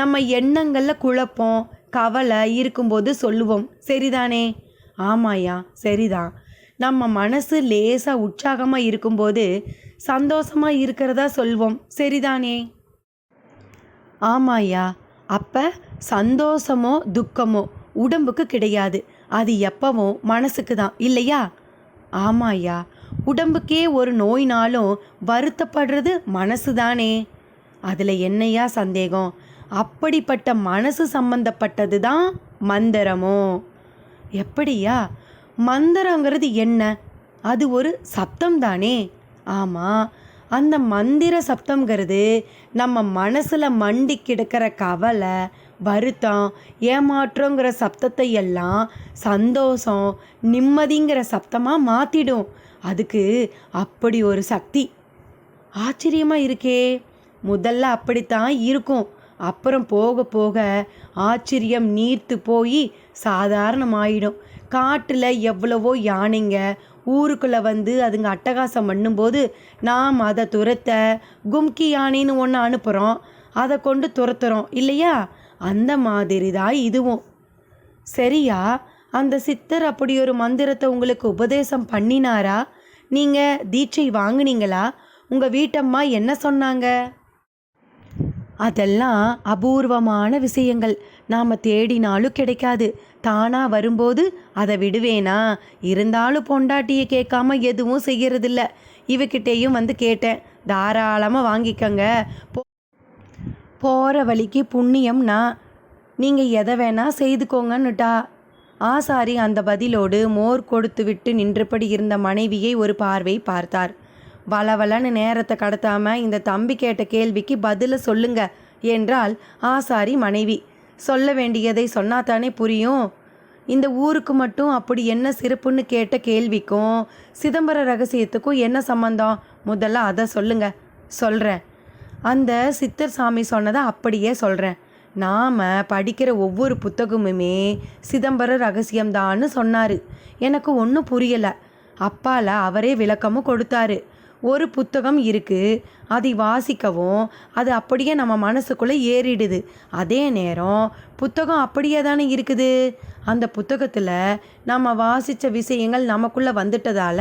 நம்ம எண்ணங்களில் குழப்பம் கவலை இருக்கும்போது சொல்லுவோம், சரிதானே? ஆமாய்யா, சரிதான். நம்ம மனசு லேசாக உற்சாகமாக இருக்கும்போது சந்தோஷமாக இருக்கிறதா சொல்வோம், சரிதானே? ஆமாய்யா. அப்போ சந்தோஷமோ துக்கமோ உடம்புக்கு கிடையாது, அது எப்பவும் மனசுக்கு தான், இல்லையா? ஆமாய்யா. உடம்புக்கே ஒரு நோய்னாலும் வருத்தப்படுறது மனசு தானே. அதில் என்னையா சந்தேகம்? அப்படிப்பட்ட மனசு சம்பந்தப்பட்டது தான் மந்திரமோ. எப்படியா? மந்திரங்கிறது என்ன? அது ஒரு சப்தம் தானே. ஆமாம், அந்த மந்திர சப்தங்கிறது நம்ம மனசில் மண்டி கிடக்கிற கவலை, வருத்தம், ஏமாற்றங்கிற சப்தத்தை எல்லாம் சந்தோஷம், நிம்மதிங்கிற சப்தமாக மாற்றிடும். அதுக்கு அப்படி ஒரு சக்தி. ஆச்சரியமாக இருக்கே. முதல்ல அப்படித்தான் இருக்கும், அப்புறம் போக போக ஆச்சரியம் நீர்த்து போய் சாதாரணமாயிடும். காட்டில் எவ்வளவோ யானைங்க ஊருக்குள்ளே வந்து அதுங்க அட்டகாசம் பண்ணும்போது நாம் அதை துரத்த கும்கி யானைன்னு ஒன்று அனுப்புகிறோம், அதை கொண்டு துரத்துகிறோம், இல்லையா? அந்த மாதிரி தான் இதுவும். சரியா? அந்த சித்தர் அப்படி ஒரு மந்திரத்தை உங்களுக்கு உபதேசம் பண்ணினாரா? நீங்கள் தீட்சை வாங்கினீங்களா? உங்கள் வீட்டம்மா என்ன சொன்னாங்க? அதெல்லாம் அபூர்வமான விஷயங்கள், நாம் தேடினாலும் கிடைக்காது. தானாக வரும்போது அதை விடுவேனா? இருந்தாலும் பொண்டாட்டியை கேட்காம எதுவும் செய்யறதில்ல. இவகிட்டேயும் வந்து கேட்டேன், தாராளமாக வாங்கிக்கங்க, போகிற வழிக்கு புண்ணியம்னா நீங்கள் எதை வேணா செய்துக்கோங்கன்னுட்டா. ஆசாரி அந்த பதிலோடு மோர் கொடுத்து விட்டு நின்றபடி இருந்த மனைவியை ஒரு பார்வை பார்த்தார். வளவலன்னு நேரத்தை கடத்தாமல் இந்த தம்பி கேட்ட கேள்விக்கு பதிலை சொல்லுங்க என்றால் ஆசாரி மனைவி. சொல்ல வேண்டியதை சொன்னாத்தானே புரியும். இந்த ஊருக்கு மட்டும் அப்படி என்ன சிறப்புன்னு கேட்ட கேள்விக்கும் சிதம்பர ரகசியத்துக்கும் என்ன சம்பந்தம்? முதல்ல அதை சொல்லுங்க. சொல்கிறேன். அந்த சித்தர் சாமி சொன்னதை அப்படியே சொல்கிறேன். நாம் படிக்கிற ஒவ்வொரு புத்தகமுமே சிதம்பர ரகசியம்தான்னு சொன்னார். எனக்கு ஒன்றும் புரியலை. அப்பால அவரே விளக்கமும் கொடுத்தாரு. ஒரு புத்தகம் இருக்குது, அதை வாசிக்கவும் அது அப்படியே நம்ம மனசுக்குள்ளே ஏறிடுது. அதே நேரம் புத்தகம் அப்படியே தானே இருக்குது. அந்த புத்தகத்தில் நம்ம வாசித்த விஷயங்கள் நமக்குள்ளே வந்துட்டதால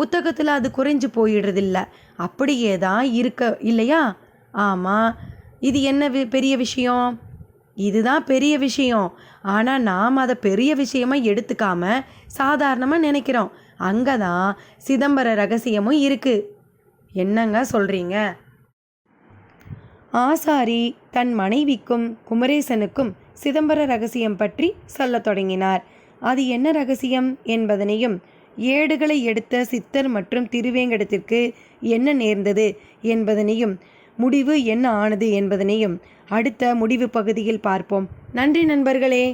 புத்தகத்தில் அது குறைஞ்சு போயிடுறதில்ல, அப்படியே தான் இருக்க இல்லையா? ஆமாம். இது என்ன பெரிய விஷயம்? இதுதான் பெரிய விஷயம். ஆனால் நாம் அதை பெரிய விஷயமாக எடுத்துக்காம சாதாரணமாக நினைக்கிறோம். அங்கே தான் சிதம்பர ரகசியமும் இருக்குது. என்னங்க சொல்கிறீங்க? ஆசாரி தன் மனைவிக்கும் குமரேசனுக்கும் சிதம்பர ரகசியம் பற்றி சொல்லத் தொடங்கினார். அது என்ன ரகசியம் என்பதனையும், ஏடுகளை எடுத்த சித்தர் மற்றும் திருவேங்கடத்திற்கு என்ன நேர்ந்தது என்பதனையும், முடிவு என்ன ஆனது என்பதனையும் அடுத்த முடிவு பகுதியில் பார்ப்போம். நன்றி நண்பர்களே.